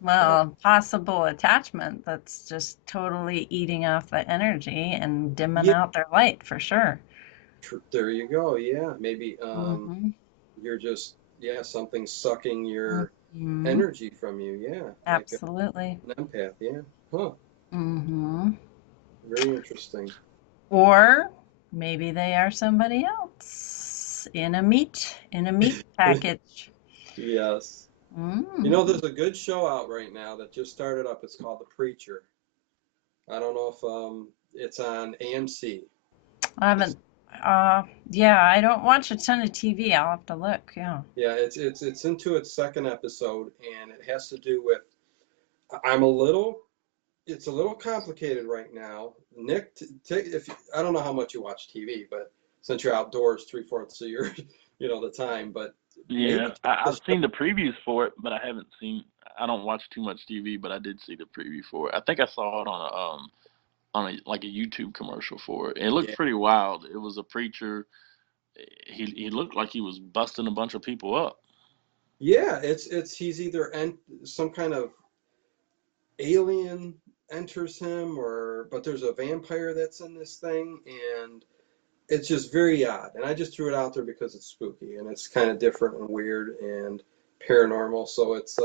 well, possible attachment that's just totally eating off the energy and dimming yeah, out their light for sure. there you go. Yeah, maybe Mm-hmm. you're just, something's sucking your Mm-hmm. energy from you. Yeah, like Absolutely. an empath. Yeah. Huh. Mm-hmm. Very interesting. Or maybe they are somebody else in a meat package. Yes. Mm. There's a good show out right now that just started up. It's called The Preacher. I don't know if it's on AMC. I haven't. Yeah, I don't watch a ton of TV. I'll have to look. Yeah. Yeah, it's into its second episode, and it has to do with. I'm a little. It's a little complicated right now. Nick, if I don't know how much you watch TV, but since you're outdoors 3/4 of your, the time, but maybe Yeah, I've seen the previews for it, but I haven't seen. I don't watch too much TV, but I did see the preview for it. I think I saw it on a like a YouTube commercial for it. It looked yeah, pretty wild. It was a preacher. He looked like he was busting a bunch of people up. yeah. It's he's either some kind of alien enters him, but there's a vampire that's in this thing, and it's just very odd. And I just threw it out there because it's spooky and it's kind of different and weird and paranormal. So it's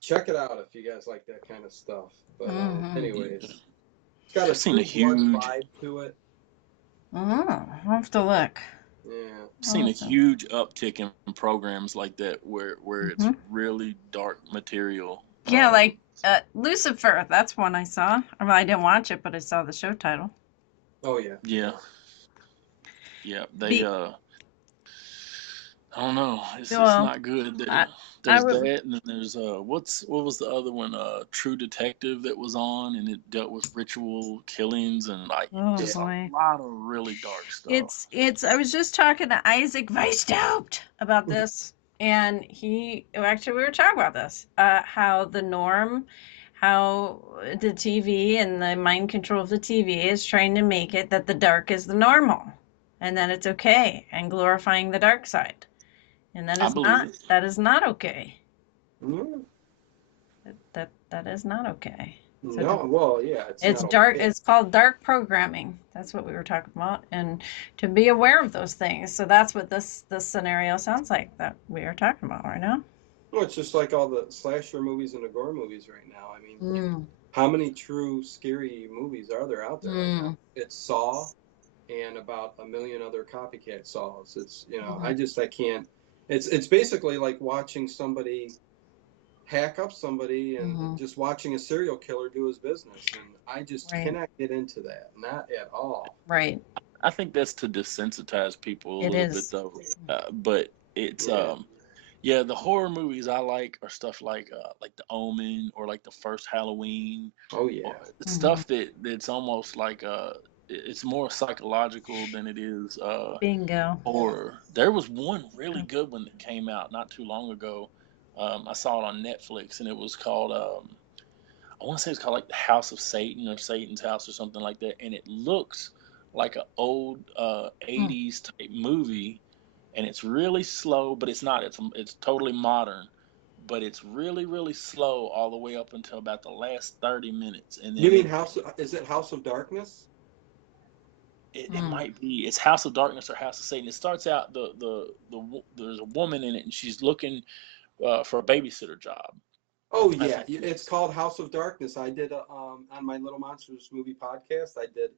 check it out if you guys like that kind of stuff. But Mm-hmm. anyways, Yeah. it's got a I've seen a True Blood huge vibe to it. Oh, I'll have to look. Yeah. seen a Awesome. huge uptick in programs like that where it's Mm-hmm. really dark material. Yeah, like Lucifer. That's one I saw. Well, I didn't watch it, but I saw the show title. Oh yeah. Yeah, they Be I don't know. It's well, not good. I There's would. that, and then there's what was the other one? True Detective that was on, and it dealt with ritual killings and like Oh just a boy. lot of really dark stuff. It's I was just talking to Isaac Weishaupt about this, and he actually we were talking about this, how the norm, how the TV and the mind control of the TV is trying to make it that the dark is the normal, and that it's okay, and glorifying the dark side, and I believe it. that is not okay. Mm, That is not okay. So no. Well, yeah. it's not dark. okay. It's called dark programming. That's what we were talking about, and to be aware of those things. So that's what this scenario sounds like that we are talking about right now. Well, it's just like all the slasher movies and the gore movies right now. I mean, Mm. how many true scary movies are there out there right now? Mm. It's Saw and about a million other copycat Saws. It's Mm-hmm. I can't. It's basically like watching somebody hack up somebody and Mm-hmm. just watching a serial killer do his business, and I just Right. cannot get into that. Not at all. Right. I think that's to desensitize people a It little bit is. though. But it's Yeah. yeah, the horror movies I like are stuff like The Omen or like the first Halloween Oh or yeah. Mm-hmm. stuff that's almost like it's more psychological than it is Bingo. horror. There was one really good one that came out not too long ago. I saw it on Netflix and it was called I want to say it's called like the House of Satan or Satan's House or something like that, and it looks like an old 80s type movie, and it's really slow, but it's not. It's totally modern, but it's really really slow all the way up until about the last 30 minutes, and You then mean is it House of Darkness? it might be it's House of Darkness or House of Satan. It starts out there's a woman in it, and she's looking for a babysitter job. Oh yeah, it's called House of Darkness. I did on my Little Monsters movie podcast. I did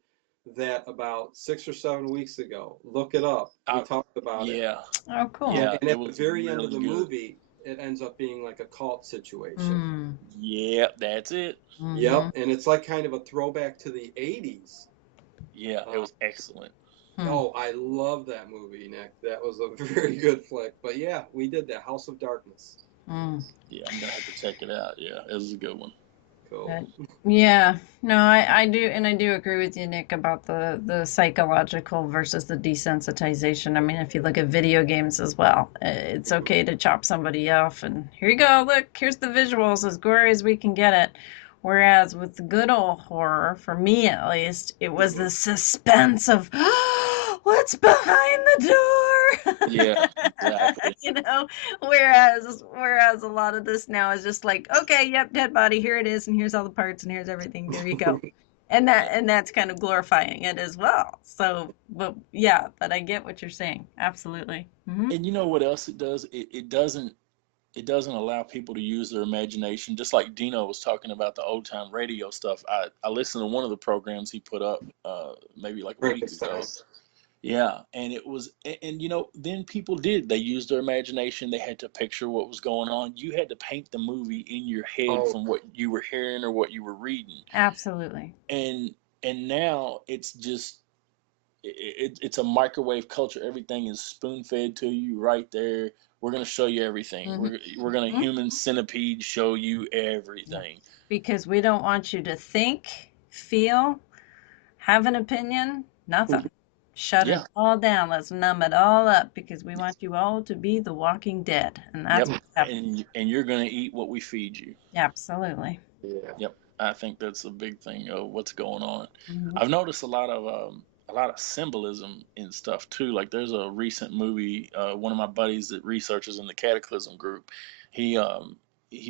that about 6 or 7 weeks ago. Look it up. We talked about it. Yeah. Oh, cool. Yeah, And it at the was very end really of the good. movie, it ends up being like a cult situation. Yep, that's it. Yep, and it's like kind of a throwback to the 80s. Yeah, it was excellent. Oh, I love that movie, Nick. That was a very good flick. But yeah, we did that, House of Darkness. Yeah, I'm gonna have to check it out. Yeah, it was a good one. Cool. Yeah, no, I do, and I do agree with you, Nick, about the psychological versus the desensitization. I mean, if you look at video games as well, it's okay to chop somebody off, and here you go, look, here's the visuals, as gory as we can get it. Whereas with the good old horror, for me at least, it was the suspense of what's behind the door. Yeah, exactly. You know, whereas a lot of this now is just like, okay, yep, dead body, here it is, and here's all the parts, and here's everything, there you go. And that's kind of glorifying it as well. So, but I get what you're saying. Absolutely. And you know what else it does? It doesn't allow people to use their imagination. Just like Dino was talking about the old time radio stuff. I listened to one of the programs he put up maybe like a week ago. Yeah, and it was, and you know, then people they used their imagination. They had to picture what was going on. You had to paint the movie in your head from what you were hearing or what you were reading. Absolutely. And now it's just it's a microwave culture. Everything is spoon fed to you right there. We're gonna show you everything. We're gonna human centipede show you everything. Because we don't want you to think, feel, have an opinion, nothing. Shut it all down. Let's numb it all up because we want you all to be the Walking Dead, and that's what's happening. And you're gonna eat what we feed you. Absolutely. Yeah. Yep. I think that's a big thing of what's going on. I've noticed a lot of symbolism in stuff too. Like there's a recent movie. One of my buddies that researches in the Cataclysm group, he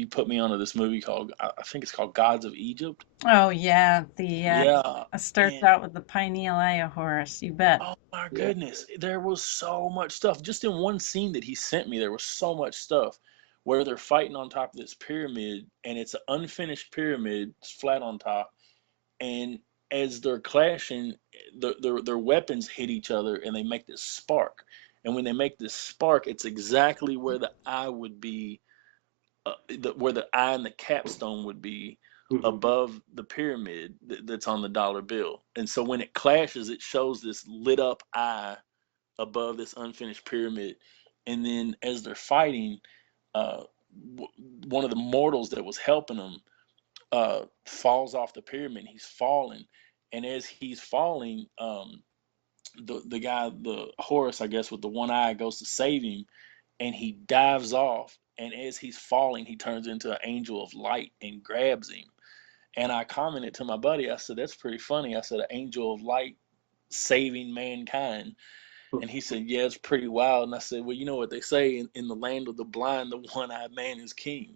put me onto this movie called I think it's called Gods of Egypt. Oh yeah, it starts out with the pineal eye of Horus. You bet. Oh my goodness, there was so much stuff just in one scene that he sent me. There was so much stuff where they're fighting on top of this pyramid, and it's an unfinished pyramid, it's flat on top, and as they're clashing, their weapons hit each other, and they make this spark. And when they make this spark, it's exactly where the eye would be, where the eye and the capstone would be above the pyramid that's on the dollar bill. And so when it clashes, it shows this lit up eye above this unfinished pyramid. And then as they're fighting, one of the mortals that was helping them falls off the pyramid. He's falling, and as he's falling, the guy, the Horus, I guess, with the one eye, goes to save him, and he dives off. And as he's falling, he turns into an angel of light and grabs him. And I commented to my buddy, I said, "That's pretty funny." I said, "An angel of light saving mankind." And he said, "Yeah, it's pretty wild." And I said, "Well, you know what they say in the land of the blind, the one-eyed man is king."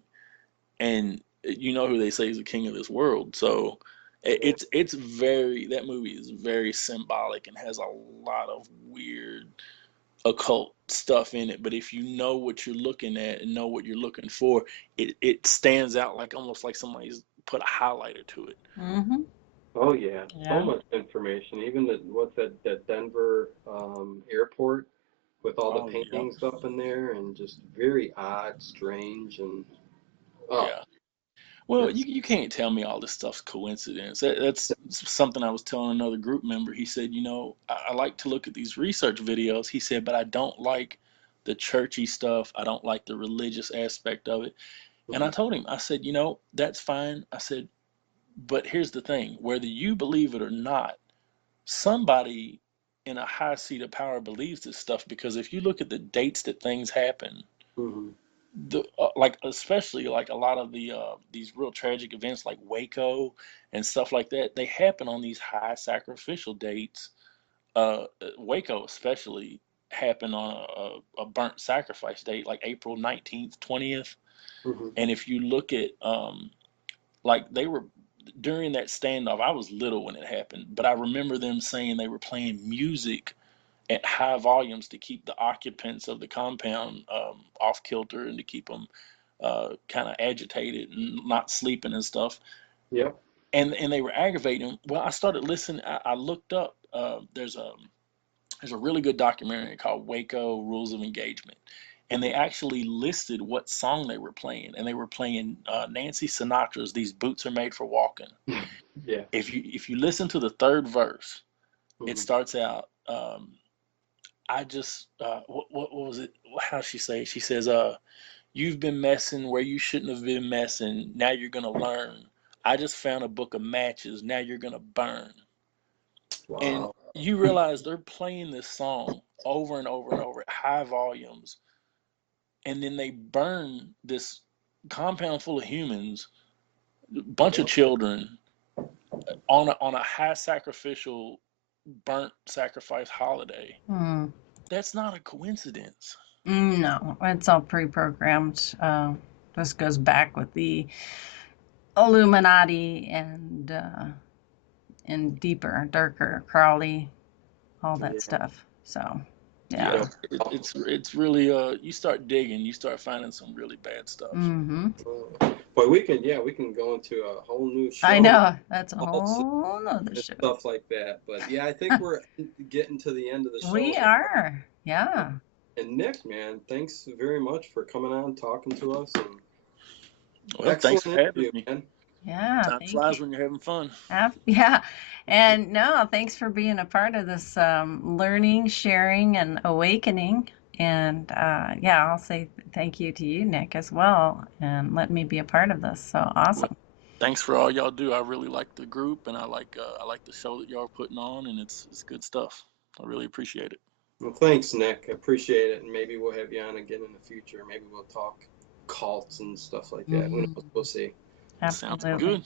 And you know who they say is the king of this world. So it's very, that movie is very symbolic and has a lot of weird occult stuff in it. But if you know what you're looking at and know what you're looking for, it stands out like almost like somebody's put a highlighter to it. Oh yeah, so much information. Even what's that Denver airport with all the paintings up in there, and just very odd, strange, and yeah. Well, you can't tell me all this stuff's coincidence. That's something I was telling another group member. He said, you know, I like to look at these research videos. He said, but I don't like the churchy stuff. I don't like the religious aspect of it. And I told him, I said, you know, that's fine. I said, but here's the thing, whether you believe it or not, somebody in a high seat of power believes this stuff, because if you look at the dates that things happen, the like especially like a lot of the these real tragic events like Waco and stuff like that, they happen on these high sacrificial dates. Waco especially happened on a burnt sacrifice date like April 19th, 20th. Hmm. And if you look at like they were during that standoff, I was little when it happened, but I remember them saying they were playing music at high volumes to keep the occupants of the compound off kilter and to keep them kind of agitated and not sleeping and stuff. Yep. And they were aggravating them. Well, I started listening. I looked up. There's a really good documentary called Waco Rules of Engagement, and they actually listed what song they were playing, and they were playing Nancy Sinatra's "These Boots Are Made for Walking." Yeah. If you listen to the third verse, it Mhm. starts out. I just what was it? How does she say? She says, "You've been messing where you shouldn't have been messing. Now you're gonna learn. I just found a book of matches. Now you're gonna burn." And Wow. you realize they're playing this song over and over and over at high volumes, and then they burn this compound full of humans, bunch of Yep. children, on a high sacrificial burnt sacrifice holiday. Hmm. That's not a coincidence. No, it's all pre-programmed. This goes back with the Illuminati and deeper, darker, Crowley, all that Yeah. stuff. So, Yeah, yeah. it's really you start digging, you start finding some really bad stuff. Mm-hmm. But we can go into a whole new show. I know. That's a Also, whole nother and show. stuff like that. But yeah, I think we're getting to the end of the show. We now. are. Yeah. And Nick, man, thanks very much for coming on, talking to us, and Well, thanks for excellent having interview, me. man. Yeah. Time Thank flies you. when you're having fun. Yeah. And no, thanks for being a part of this learning, sharing, and awakening. And yeah, I'll say thank you to you, Nick, as well, and letting me be a part of this. So awesome. Well, thanks for all y'all do. I really like the group, and I like the show that y'all are putting on, and it's good stuff. I really appreciate it. Well, thanks, Nick. I appreciate it, and maybe we'll have you on again in the future. Maybe we'll talk cults and stuff like that. Who knows? We'll see. Sounds Absolutely.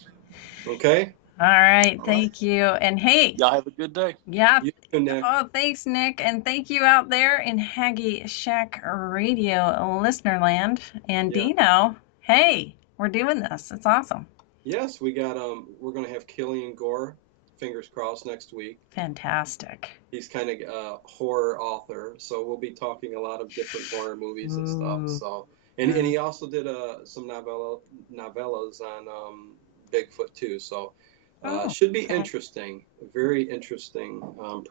good. Okay. All right. All Thank you. And hey, Y'all have a good day. yeah. You too, Nick. Oh, thanks, Nick. And thank you out there in Haggy Shack Radio listener land. And Yeah. Dino, hey, we're doing this. It's awesome. Yes, we got we're gonna have Killian Gore, fingers crossed, next week. Fantastic. He's kind of a horror author, so we'll be talking a lot of different horror movies and stuff. Ooh. So, and he also did some novellas on Bigfoot too. So, Oh, should be okay. interesting. A very interesting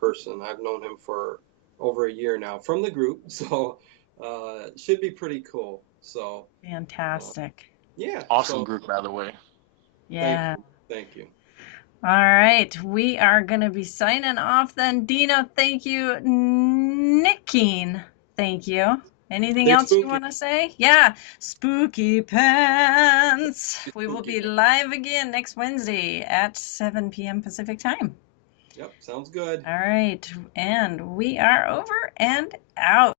person. I've known him for over a year now from the group, so should be pretty cool. So, Fantastic. yeah. Awesome So, group, by the way. Yeah. thank you. All right. We are going to be signing off then. Dino, thank you. Nick Keen, thank you. Anything Stay else you spooky. want to say? Yeah. Spooky Pants. We will Spooky. be live again next Wednesday at 7 p.m. Pacific time. Yep, sounds good. All right. And we are over and out.